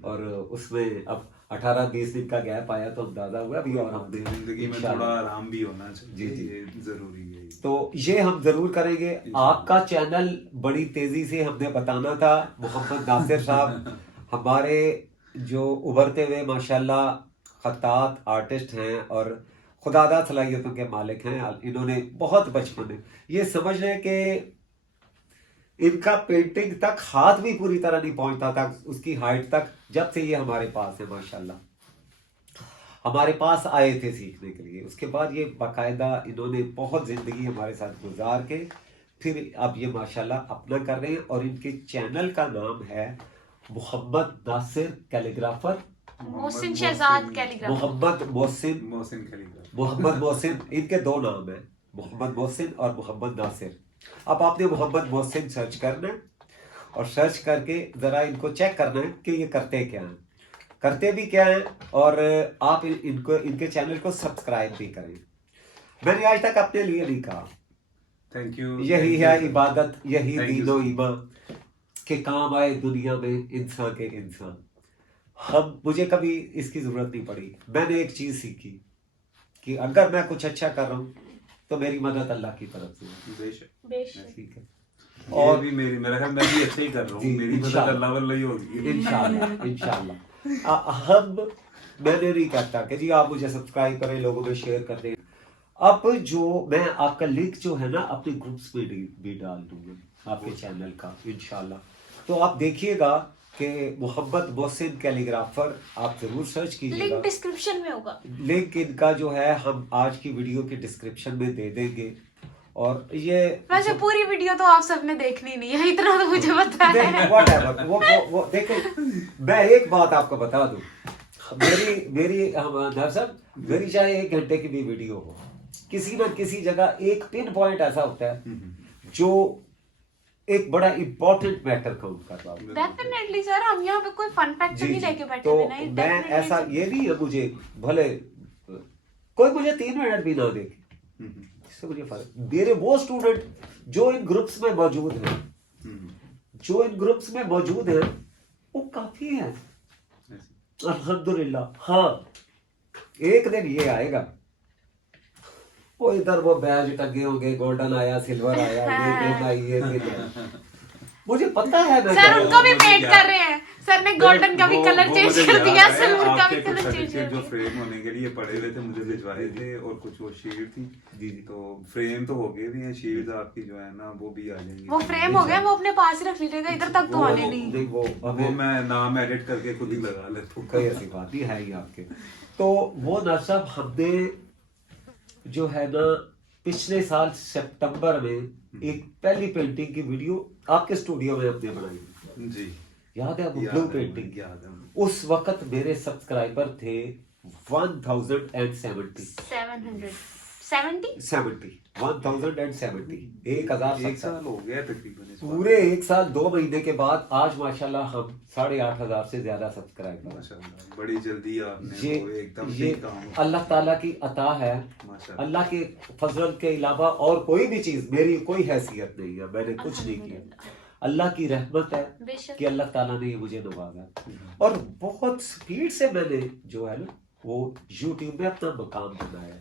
और उसमें अब 18-20 दिन का गैप आया तो अंदाजा हुआ अभी, और हमने जिंदगी में थोड़ा आराम भी होना चाहिए। जी ये जरूरी है। तो ये हम जरूर करेंगे। आपका चैनल बड़ी तेजी से हमने बताना था। मोहम्मद नासिर साहब हमारे जो उभरते हुए माशाल्लाह खत्तात आर्टिस्ट हैं और खुदादाद सलाहियतों के मालिक हैं। इन्होंने बहुत बचपन में ये समझ लें कि इनका पेंटिंग तक हाथ भी पूरी तरह नहीं पहुंचता था उसकी हाइट तक, जब से ये हमारे पास है माशाल्लाह। हमारे पास आए थे सीखने के लिए, उसके बाद ये बाकायदा इन्होंने बहुत ज़िंदगी हमारे साथ गुजार के फिर अब ये माशाल्लाह अपना कर रहे हैं। और इनके चैनल का नाम है मोहम्मद नासिर कैलीग्राफर, मोहसिन शहजाद कैलीग्राफर, मोहम्मद मोहसिन। इनके दो नाम हैं, मोहम्मद मोहसिन और मोहम्मद नासिर। अब आपने मोहम्मद मोहसिन सर्च करना है और सर्च करके ज़रा इनको चेक करना है कि ये करते क्या हैं, करते भी क्या हैं, और आप इनको इनके चैनल को सब्सक्राइब भी करें। मैंने आज तक अपने लिए नहीं कहा, थैंक यू। यही है इबादत, यही दीनो ईमान के काम आए दुनिया में इंसान के इंसान। मुझे कभी इसकी ज़रूरत नहीं पड़ी। मैंने एक चीज़ सीखी कि अगर मैं कुछ अच्छा कर रहा हूँ तो मेरी मदद अल्लाह की तरफ से बेशक। ठीक है। और भी मेरा ख्याल मैं भी अच्छा ही कर रहा हूँ, मेरी मदद अल्लाह वल्ला ही होगी इंशाल्लाह इंशाल्लाह। मैंने नहीं कहता कि जी आप मुझे सब्सक्राइब करें, लोगों में शेयर कर दें। अब जो मैं आपका लिंक जो है ना अपने ग्रुप्स में भी डाल दूंगा आपके चैनल का इंशाल्लाह। तो आप देखिएगा कि मोहम्मद मोहसिन कैलीग्राफर आप जरूर सर्च कीजिएगा, लिंक डिस्क्रिप्शन में होगा। लिंक इनका जो है हम आज की वीडियो के डिस्क्रिप्शन में दे देंगे। और ये वैसे पूरी वीडियो तो आप सबने देखनी नहीं है, इतना तो मुझे पता है। वो देखो, मैं एक बात आपको बता दूं, मेरी मेरी चाहे 1 घंटे की भी वीडियो हो, किसी न किसी जगह एक पिन पॉइंट ऐसा होता है जो एक बड़ा इम्पोर्टेंट मैटर काउंट कर रहा हूँ। डेफिनेटली सर, हम यहाँ पे कोई फन फैक्ट नहीं लेके बैठे तो हुए नहीं। मैं ऐसा ये नहीं है मुझे भले कोई मुझे 3 मिनट भी ना देखे, इससे मुझे फर्क, मेरे वो स्टूडेंट जो इन ग्रुप्स में मौजूद हैं, जो इन ग्रुप्स में मौजूद हैं, वो काफी है अल्हम्दुलिल्लाह। हाँ, एक दिन ये आएगा, वो इधर वो बैज टंगे होंगे, गोल्डन आया, सिल्वर आया, ये पेन आई, ये पेन, मुझे पता है। सर उनको भी पेंट कर रहे हैं, सर ने गोल्डन का भी कलर चेंज कर दिया, सिल्वर का भी कलर चेंज कर दिया। जो फ्रेम होने के लिए पड़े हुए थे मुझे भिजवाए थे, और कुछ वो शीट थी जी, तो फ्रेम तो हो गए भी हैं, शीट आपकी जो है ना वो भी आ जाएंगी। वो फ्रेम हो गया, वो अपने पास ही रख लीजिएगा, इधर तक तो आने नहीं। वो मैं नाम एडिट करके खुद ही लगा लेता हूँ, कई ऐसी बात ही है ही आपके। तो वो नशब हमने जो है ना पिछले साल सितंबर में एक पहली पेंटिंग की वीडियो आपके स्टूडियो में अपने बनाई जी, याद है? Blue painting. याद है। उस वक्त मेरे सब्सक्राइबर थे 1070 एक साल हो गया तकरीबन, पूरे एक साल 2 महीने के बाद आज माशाल्लाह हम 8,500 से ज्यादा सब्सक्राइबर। माशाल्लाह बड़ी जल्दी आपने ये वो एकदम ये अल्लाह ताला की अता है। अल्लाह के फजल के अलावा और कोई भी चीज, मेरी कोई हैसियत नहीं है, मैंने कुछ नहीं किया, अल्लाह की रहमत है कि अल्लाह ताला ने मुझे नवाजा। और बहुत स्पीड से मैंने जो है ना वो YouTube में अपना मकाम बनाया।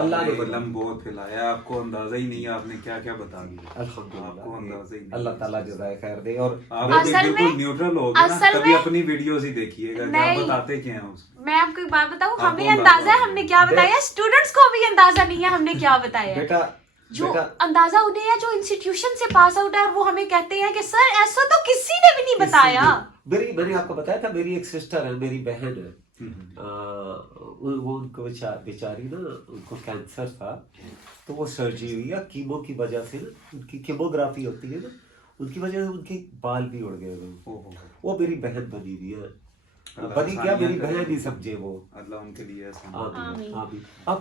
अल्लाह ने बलम बहुत फैलाया, आपको अंदाजा ही नहीं आपने क्या क्या बता दिया। अल्हम्दुलिल्लाह, अल्लाह ताला जज़ाए खैर दे। और आप बिल्कुल न्यूट्रल हो गए ना, कभी अपनी वीडियोस ही देखिएगा क्या बताते क्या हैं उसमें। मैं आपको एक बात बताऊं, हमें अंदाजा है हमने क्या बताया, स्टूडेंट्स को भी अंदाजा नहीं है हमने क्या बताया। बेटा जो अंदाजा उन्हें है जो इंस्टीट्यूशन से पास आउट है, और वो हमें कहते हैं कि सर ऐसा तो किसी ने भी नहीं बताया। मैंने आपको बताया था, मेरी एक सिस्टर है, मेरी बहन है, वो उनको बेचारी ना, उनको कैंसर था, तो वो सर्जरी हुई है कीमो की वजह से ना, उनकी कीमोग्राफी होती है ना, उनकी वजह से उनके बाल भी उड़ गए। वो मेरी बहन बनी हुई है, बनी क्या, मेरी बहन ही समझे वो, अल्लाह उनके लिए अब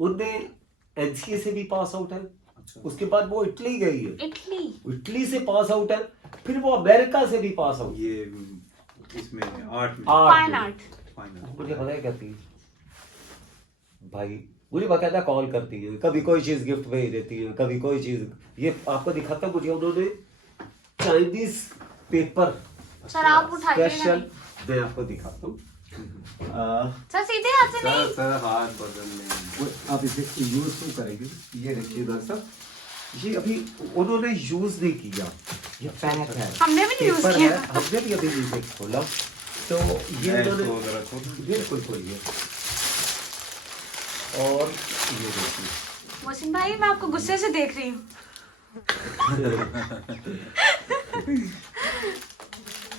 उनने NCA से भी पास आउट है। उसके बाद वो इटली गई है, इटली से पास आउट है, फिर वो अमेरिका से भी पास आउट, ये इसमें फाइन आर्ट। मुझे पता है कहती भाई, मुझे बकायदा कॉल करती है, कभी कोई चीज गिफ्ट भेज देती है, कभी कोई चीज। ये आपको दिखाता मुझे उन्होंने चाइनीज पेपर सर आप उठाइए स्पेशल, मैं आपको दिखाता हूँ सर, सीधे हाथ से नहीं, सर हाथ बदल लेंगे, आप इसे यूज क्यों करेंगे। ये देखिए ना सर, ये अभी उन्होंने यूज नहीं किया, ये पैक है, हमने भी नहीं यूज किया, हमने भी अभी नहीं खोला। तो ये उन्होंने बिल्कुल खोलिए, और ये देखिए मोहसिन भाई, मैं आपको गुस्से से देख रही हूँ।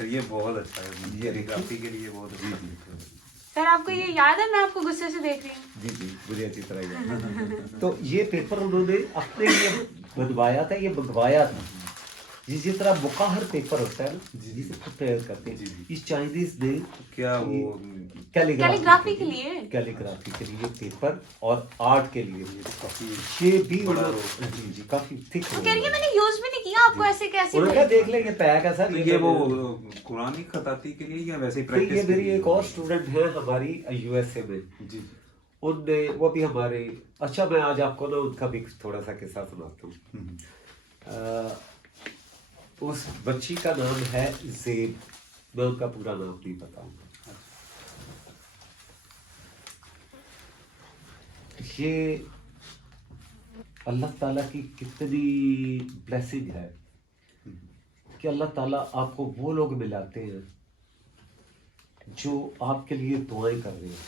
ये बहुत अच्छा है, ये ग्राफी के लिए बहुत अच्छा है। सर आपको ये याद है, मैं आपको गुस्से से देख रही हूँ। जी मुझे अच्छी तरह याद है। तो ये पेपर उन्होंने अपने लिए बनवाया था, ये मंगवाया था, जिस तरह बुखार पेपर होता है ना, जिसे प्रिपेयर करते हैं, इस चाइनीज ने क्या वो कैलीग्राफी के लिए पेपर और आर्ट के लिए ये भी जी काफी थिक तो कह रही है, मैंने यूज भी नहीं किया, आपको ऐसे कैसे उन्होंने देख ले, ये पैक है सर। ये वो कुरानी खताती के लिए या वैसे ही प्रैक्टिस। ये मेरी एक और स्टूडेंट है हमारी USA में जी, उनने वो भी हमारे, अच्छा मैं आज आपको ना उनका भी थोड़ा सा किस्सा सुनाता हूँ। उस बच्ची का नाम है ज़ेब, मैं उनका पूरा नाम नहीं बताऊंगा। ये अल्लाह ताला की कितनी ब्लेसिंग है कि अल्लाह ताला आपको वो लोग मिलाते हैं जो आपके लिए दुआएं कर रहे हैं,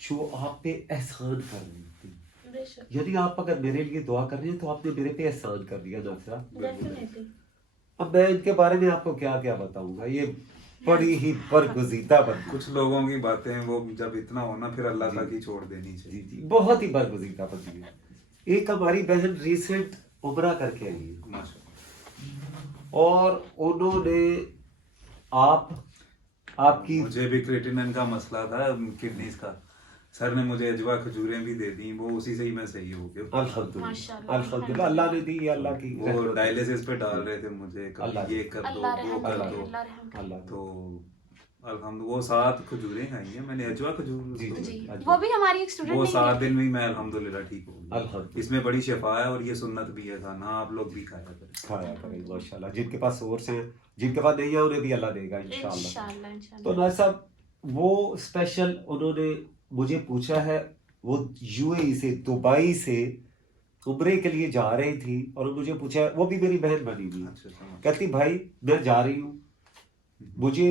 जो आप पे एहसान कर रहे हैं। यदि आप अगर मेरे लिए दुआ कर रहे हैं तो आपने मेरे पे एहसान कर दिया नफसा। अब मैं इनके बारे में आपको क्या क्या बताऊंगा, ये बड़ी ही बरगुज़ीदा बंदी। कुछ लोगों की बातें वो जब इतना होना फिर अल्लाह तक ही छोड़ देनी चाहिए। जी बहुत ही बरगुज़ीदा बंदी है। एक हमारी बहन रिसेंट उम्रा करके आई है, और उन्होंने आपकी, मुझे भी क्रिएटिनिन का मसला था, किडनीज का, सर ने मुझे अजवा खजूरें भी दे दी, वो उसी से ही मैं सही हो गया। अल्हम्दुलिल्लाह अल्लाह ने दी, अल्लाह की। वो डायलिसिस पे डाल रहे थे मुझे, ये कर दो वो कर दो, अल्लाह। तो अल्हम्दुलिल्लाह वो 7 खजूरें खाई हैं मैंने, अजवा खजूर जी, जी अजवा। वो भी हमारी एक स्टूडेंट वो ने 7 दिन में ही मैं अल्हम्दुलिल्लाह ठीक हो गया। अल्हम्दुलिल्लाह। इसमें बड़ी शिफा है और ये सुन्नत भी है खाना, आप लोग भी खाया करें। माशाल्लाह, जिनके पास सोर्स हैं, जिनके पास नहीं है उन्हें भी अल्लाह देगा इंशाल्लाह। इंशाल्लाह तो ना साहब वो स्पेशल उन्होंने मुझे पूछा है, वो यूएई से, दुबई से उम्रे के लिए जा रही थी और मुझे पूछा, वो भी मेरी बहन बनी हुई है, अच्छा, कहती भाई मैं जा रही हूँ, मुझे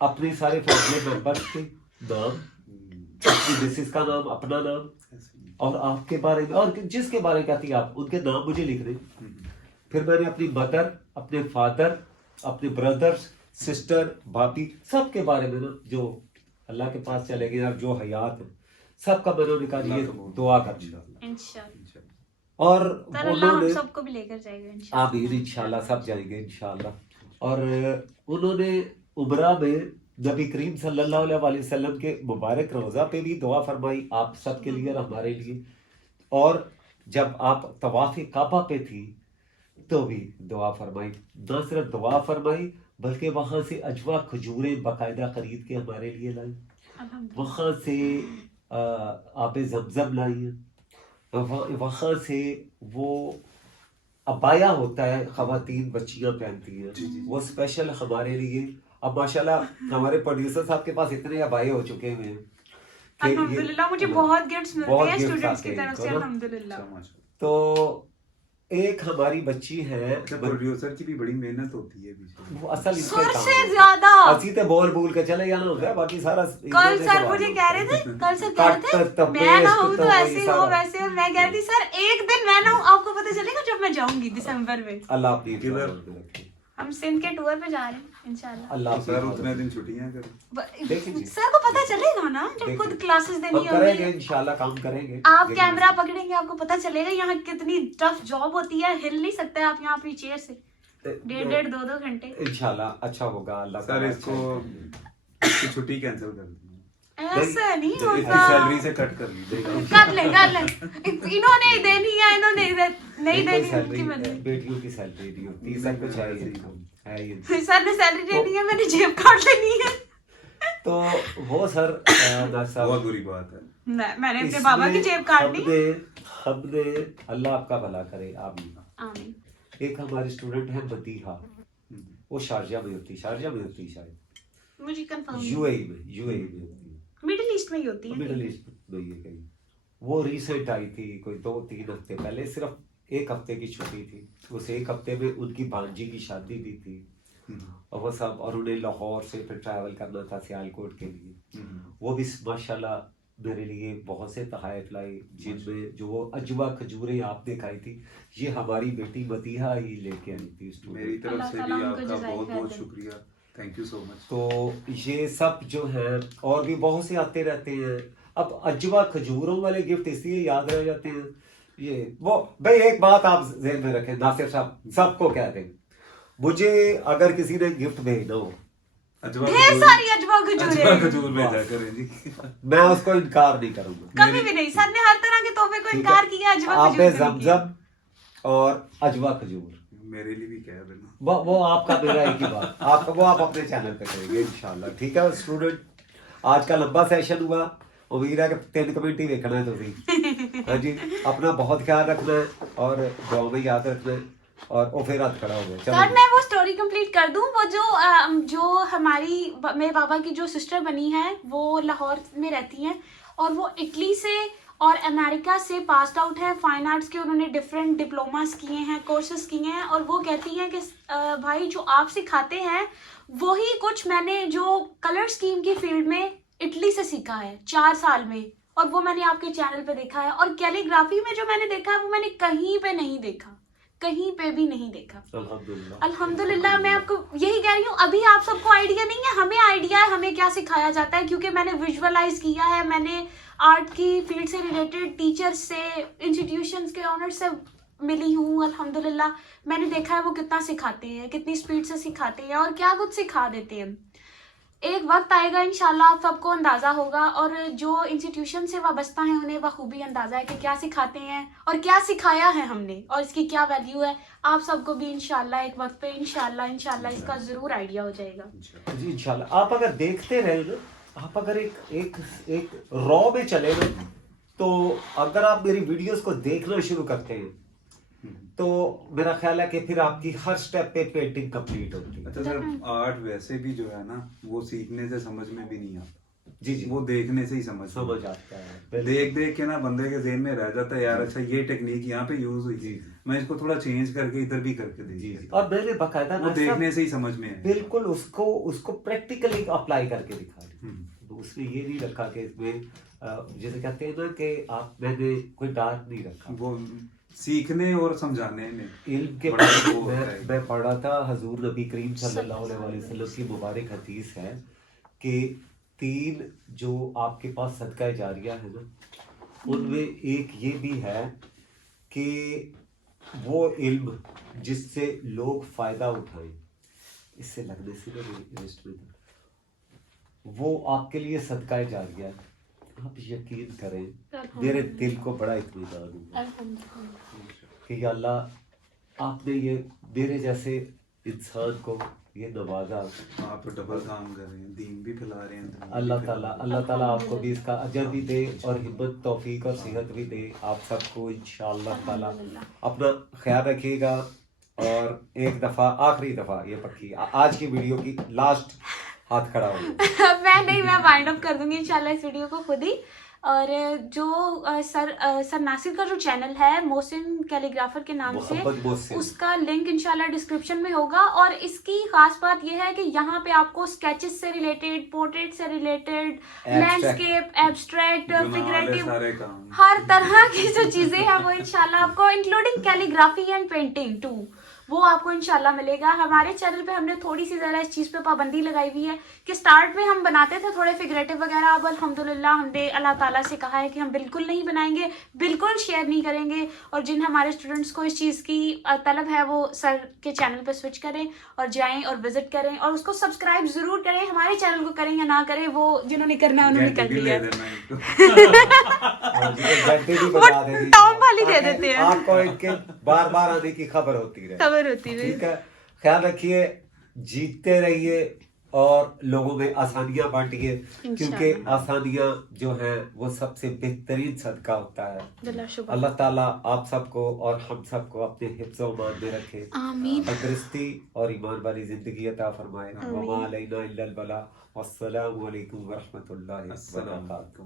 अपने सारे फैमिली मेंबर्स के नाम, अपनी मिसेस का नाम, अपना नाम और आपके बारे में और जिसके बारे में कहती आप उनके नाम मुझे लिखने। फिर मैंने अपनी मदर, अपने फादर, अपने ब्रदर्स, सिस्टर, भाभी सबके बारे में ना जो अल्लाह के पास चले गए और जो हयात है सबका मैंने उनका लिए दुआ कर इंशाल्लाह। और उन्होंने सबको भी लेकर जाएगा इंशाल्लाह। आमीन, इंशाल्लाह सब जाएंगे इंशाल्लाह। और उन्होंने उमरा में नबी करीम सल्लल्लाहु अलैहि वसल्लम के मुबारक रोज़ा पे भी दुआ फरमाई आप सबके लिए और हमारे लिए, और जब आप तवाफ़ काबा पे थी तो भी दुआ फरमाई। न सिर्फ दुआ फरमाई बल्कि वहाँ से अजवा खजूरें बाकायदा खरीद के हमारे लिए लाई, वहाँ से आबे ज़मज़म लाई है, वहाँ से वो अबाया होता है ख़वातीन बच्चियाँ पहनती हैं, वो स्पेशल हमारे लिए। अब माशाल्लाह हमारे प्रोड्यूसर साहब के पास इतने अबाए हो चुके हुए हैं अल्हम्दुलिल्लाह, मुझे बहुत गिफ्ट्स मिलते हैं स्टूडेंट्स की तरफ से अल्हम्दुलिल्लाह। तो एक हमारी बच्ची है, प्रोड्यूसर की भी बड़ी मेहनत होती है पीछे, वो असल सुर से ज्यादा असली तो बोल के चले जाना होता है, बाकी सारा कल सर मुझे कह रहे थे, मैं ना हूँ तो ऐसे हो वैसे हो, मैं कह रही थी सर एक दिन मैं ना हूँ आपको पता चलेगा जब मैं जाऊंगी दिसंबर में। अल्लाह अपनी हम सिंध के टूर पे जा रहे हैं इंशाल्लाह। अल्लाह सर उतने दिन छुट्टियां करें, सर को पता चलेगा ना जब खुद क्लासेस देनी होगी इंशाल्लाह, काम करेंगे। आप कैमरा पकड़ेंगे आपको पता चलेगा यहाँ कितनी टफ जॉब होती है, हिल नहीं सकते आप यहाँ अपनी चेयर से 1.5 2 घंटे इंशाल्लाह अच्छा होगा। अल्लाह सर इसको छुट्टी कैंसिल कर दी, ऐसा नहीं होता, सैलरी से कट कर लीजिए, कर ले इन्होंने देनी है, इन्होंने नहीं देनी, बेटियों की सैलरी नहीं होती, सब कुछ है सर ने सैलरी देनी है, मैंने जेब काट लेनी है। तो वो सर बहुत बुरी बात है, मैंने अपने बाबा की जेब काटनी। हमने अल्लाह आपका भला करे, आमीन। एक हमारी स्टूडेंट है मदीहा, वो शारजा में होती शायद, मुझे कंफर्म यूएई में होती है, मिडिल ईस्ट में ही होती है, मिडिल ईस्ट में ही है कहीं। वो रिसेंट आई थी कोई 2-3 हफ्ते पहले, सिर्फ 1 हफ्ते की छुट्टी थी, उस 1 हफ्ते में उनकी भांजी की शादी भी थी और वो सब, और उन्हें लाहौर से फिर ट्रैवल करना था सियालकोट के लिए। वो भी माशाल्लाह मेरे लिए बहुत से तोहफे लाई, जिनमें जो वो अजवा खजूरें आपने खाई थी ये हमारी बेटी मदीहा ही लेके आई थी। मेरी तरफ से भी आपका बहुत बहुत शुक्रिया, थैंक यू सो मच। तो ये सब जो है और भी बहुत से आते रहते हैं। अब अजवा खजूरों वाले गिफ्ट इसलिए याद रह जाते हैं, ये वो भाई एक बात आप ज़हन में रखें, नासिर साहब सबको कह दें, मुझे अगर किसी ने गिफ्ट भेजना हो ढेर सारी अजवा खजूर भेजा करें जी, मैं उसको इनकार नहीं करूंगा, कभी भी नहीं। सर ने हर तरह के तोहफे को इनकार किया, अजवा खजूर ज़मज़म और अजवा खजूर मेरे लिए भी कह देना, वो आपका मेरा एक ही बात, आपका वो आप अपने चैनल पे करेंगे इंशाल्लाह, ठीक है। स्टूडेंट आज का लंबा सेशन हुआ, उम्मीद है कि 3 कमेंट ही देखना है तुझे। हाँ जी, अपना बहुत ख्याल रखना है और दुआ में याद रखना है, और वो फिर हाथ खड़ा हो गया। सर मैं वो स्टोरी कंप्लीट कर दूं, वो जो हमारी मेरे बाबा की जो सिस्टर बनी है वो लाहौर में रहती हैं और वो इटली से और अमेरिका से पास आउट है, फाइन आर्ट्स के उन्होंने डिफरेंट डिप्लोमास किए हैं, कोर्सेज किए हैं, और वो कहती हैं कि भाई जो आप सिखाते हैं वही कुछ मैंने जो कलर स्कीम की फील्ड में इटली से सीखा है 4 साल में, और वो मैंने आपके चैनल पे देखा है, और कैलीग्राफी में जो मैंने देखा है वो मैंने कहीं पे नहीं देखा, कहीं पे भी नहीं देखा। अल्हम्दुलिल्लाह। मैं आपको यही कह रही हूँ, अभी आप सबको आइडिया नहीं है, हमें आइडिया है हमें क्या सिखाया जाता है, क्योंकि मैंने विजुअलाइज किया है, मैंने आर्ट की फील्ड से रिलेटेड टीचर्स से, इंस्टीट्यूशंस के ऑनर से मिली हूँ अल्हम्दुलिल्लाह। मैंने देखा है वो कितना सिखाते हैं, कितनी स्पीड से सिखाते हैं और क्या कुछ सिखा देते हैं। एक वक्त आएगा इंशाल्लाह आप सबको अंदाज़ा होगा, और जो इंस्टीट्यूशन से वाबस्ता है उन्हें बखूबी अंदाज़ा है कि क्या सिखाते हैं और क्या सिखाया है हमने और इसकी क्या वैल्यू है। आप सबको भी इंशाल्लाह एक वक्त पे इंशाल्लाह इसका ज़रूर आइडिया हो जाएगा जी इंशाल्लाह। आप अगर देखते रहे ना, आप अगर एक रॉ में चले ना, तो अगर आप मेरी वीडियोस को देखना शुरू करते हैं तो मेरा ख्याल है कि फिर आपकी हर स्टेप पे पेंटिंग कंप्लीट होती है। अच्छा सर, आर्ट वैसे भी जो है ना वो सीखने से समझ में भी नहीं आता। जी वो देखने से ही समझ आता है। देख के ना बंदे के ज़हन में रह जाता है, यार अच्छा ये टेक्निक यहाँ पे यूज हुई थी, मैं इसको थोड़ा चेंज करके इधर भी करके देख। और मैंने बकायदा वो देखने से ही समझ में है, बिल्कुल उसको प्रैक्टिकली अप्लाई करके दिखा दी। उसने ये नहीं रखा कि इसमें जैसे कहते हैं ना कि मैंने कोई डार्क नहीं रखा। वो सीखने और समझाने में इल्म के मैं पढ़ रहा था, हजूर नबी करीम सल्लल्लाहु अलैहि वसल्लम की मुबारक हदीस है कि 3 जो आपके पास सदका जारिया है ना, उनमें एक ये भी है कि वो इल्म जिससे लोग फायदा उठाएं, इससे लगने से ना वो आपके लिए सदका जारिया है। आप यकीन करें, मेरे दिल को बड़ा इत्मीनान हुआ कि या अल्लाह आपने ये मेरे जैसे इंसान को ये नवाजा। आप डबल काम कर रहे हैं, दीन भी फैला रहे हैं। अल्लाह ताला आपको भी इसका अजर भी दे और हिम्मत, तौफीक और सेहत भी दे आप सबको इंशाअल्लाह ताला। अपना ख्याल रखिएगा, और एक दफ़ा आखिरी दफ़ा ये पक्की आज की वीडियो की लास्ट हाथ खड़ा हो मैं वाइंड अप कर दूंगी इंशाल्लाह इस वीडियो को खुद ही। और जो सर नासिर का जो चैनल है मोहसिन कैलीग्राफर के नाम से, उसका लिंक इंशाल्लाह डिस्क्रिप्शन में होगा। और इसकी खास बात यह है कि यहाँ पे आपको स्केचेस से रिलेटेड, पोर्ट्रेट से रिलेटेड, लैंडस्केप, एब्स्ट्रैक्ट, फिगरेटिव, हर तरह की जो चीजें हैं वो इंशाल्लाह आपको, including calligraphy and painting too, वो आपको इंशाल्लाह मिलेगा। हमारे चैनल पे हमने थोड़ी सी ज़रा इस चीज़ पे पाबंदी लगाई हुई है कि स्टार्ट में हम बनाते थे थोड़े फिगरेटिव वगैरह, अब अल्हम्दुलिल्लाह हमने अल्लाह ताला से कहा है कि हम बिल्कुल नहीं बनाएंगे, बिल्कुल शेयर नहीं करेंगे। और जिन हमारे स्टूडेंट्स को इस चीज़ की तलब है वो सर के चैनल पर स्विच करें और जाएँ और विजिट करें और उसको सब्सक्राइब ज़रूर करें। हमारे चैनल को करें या ना करें, वो जिन्होंने करना है उन्होंने कर लिया, टॉम वाली दे देते हैं, आपको इनके बार बार आने की खबर होती है। ठीक है, ख्याल रखिए, जीतते रहिए और लोगों में आसानियां बांटिए, क्योंकि आसानियां जो हैं वो सबसे बेहतरीन सदका होता है। अल्लाह ताला आप सबको और हम सबको अपने हिफ्ज़ व ईमान में रखे, तंदुरुस्ती और ईमान वाली जिंदगी अता फरमाए। वमा अलैना इल्लल बलाग। वस्सलामु अलैकुम व रहमतुल्लाहि व बरकातहू।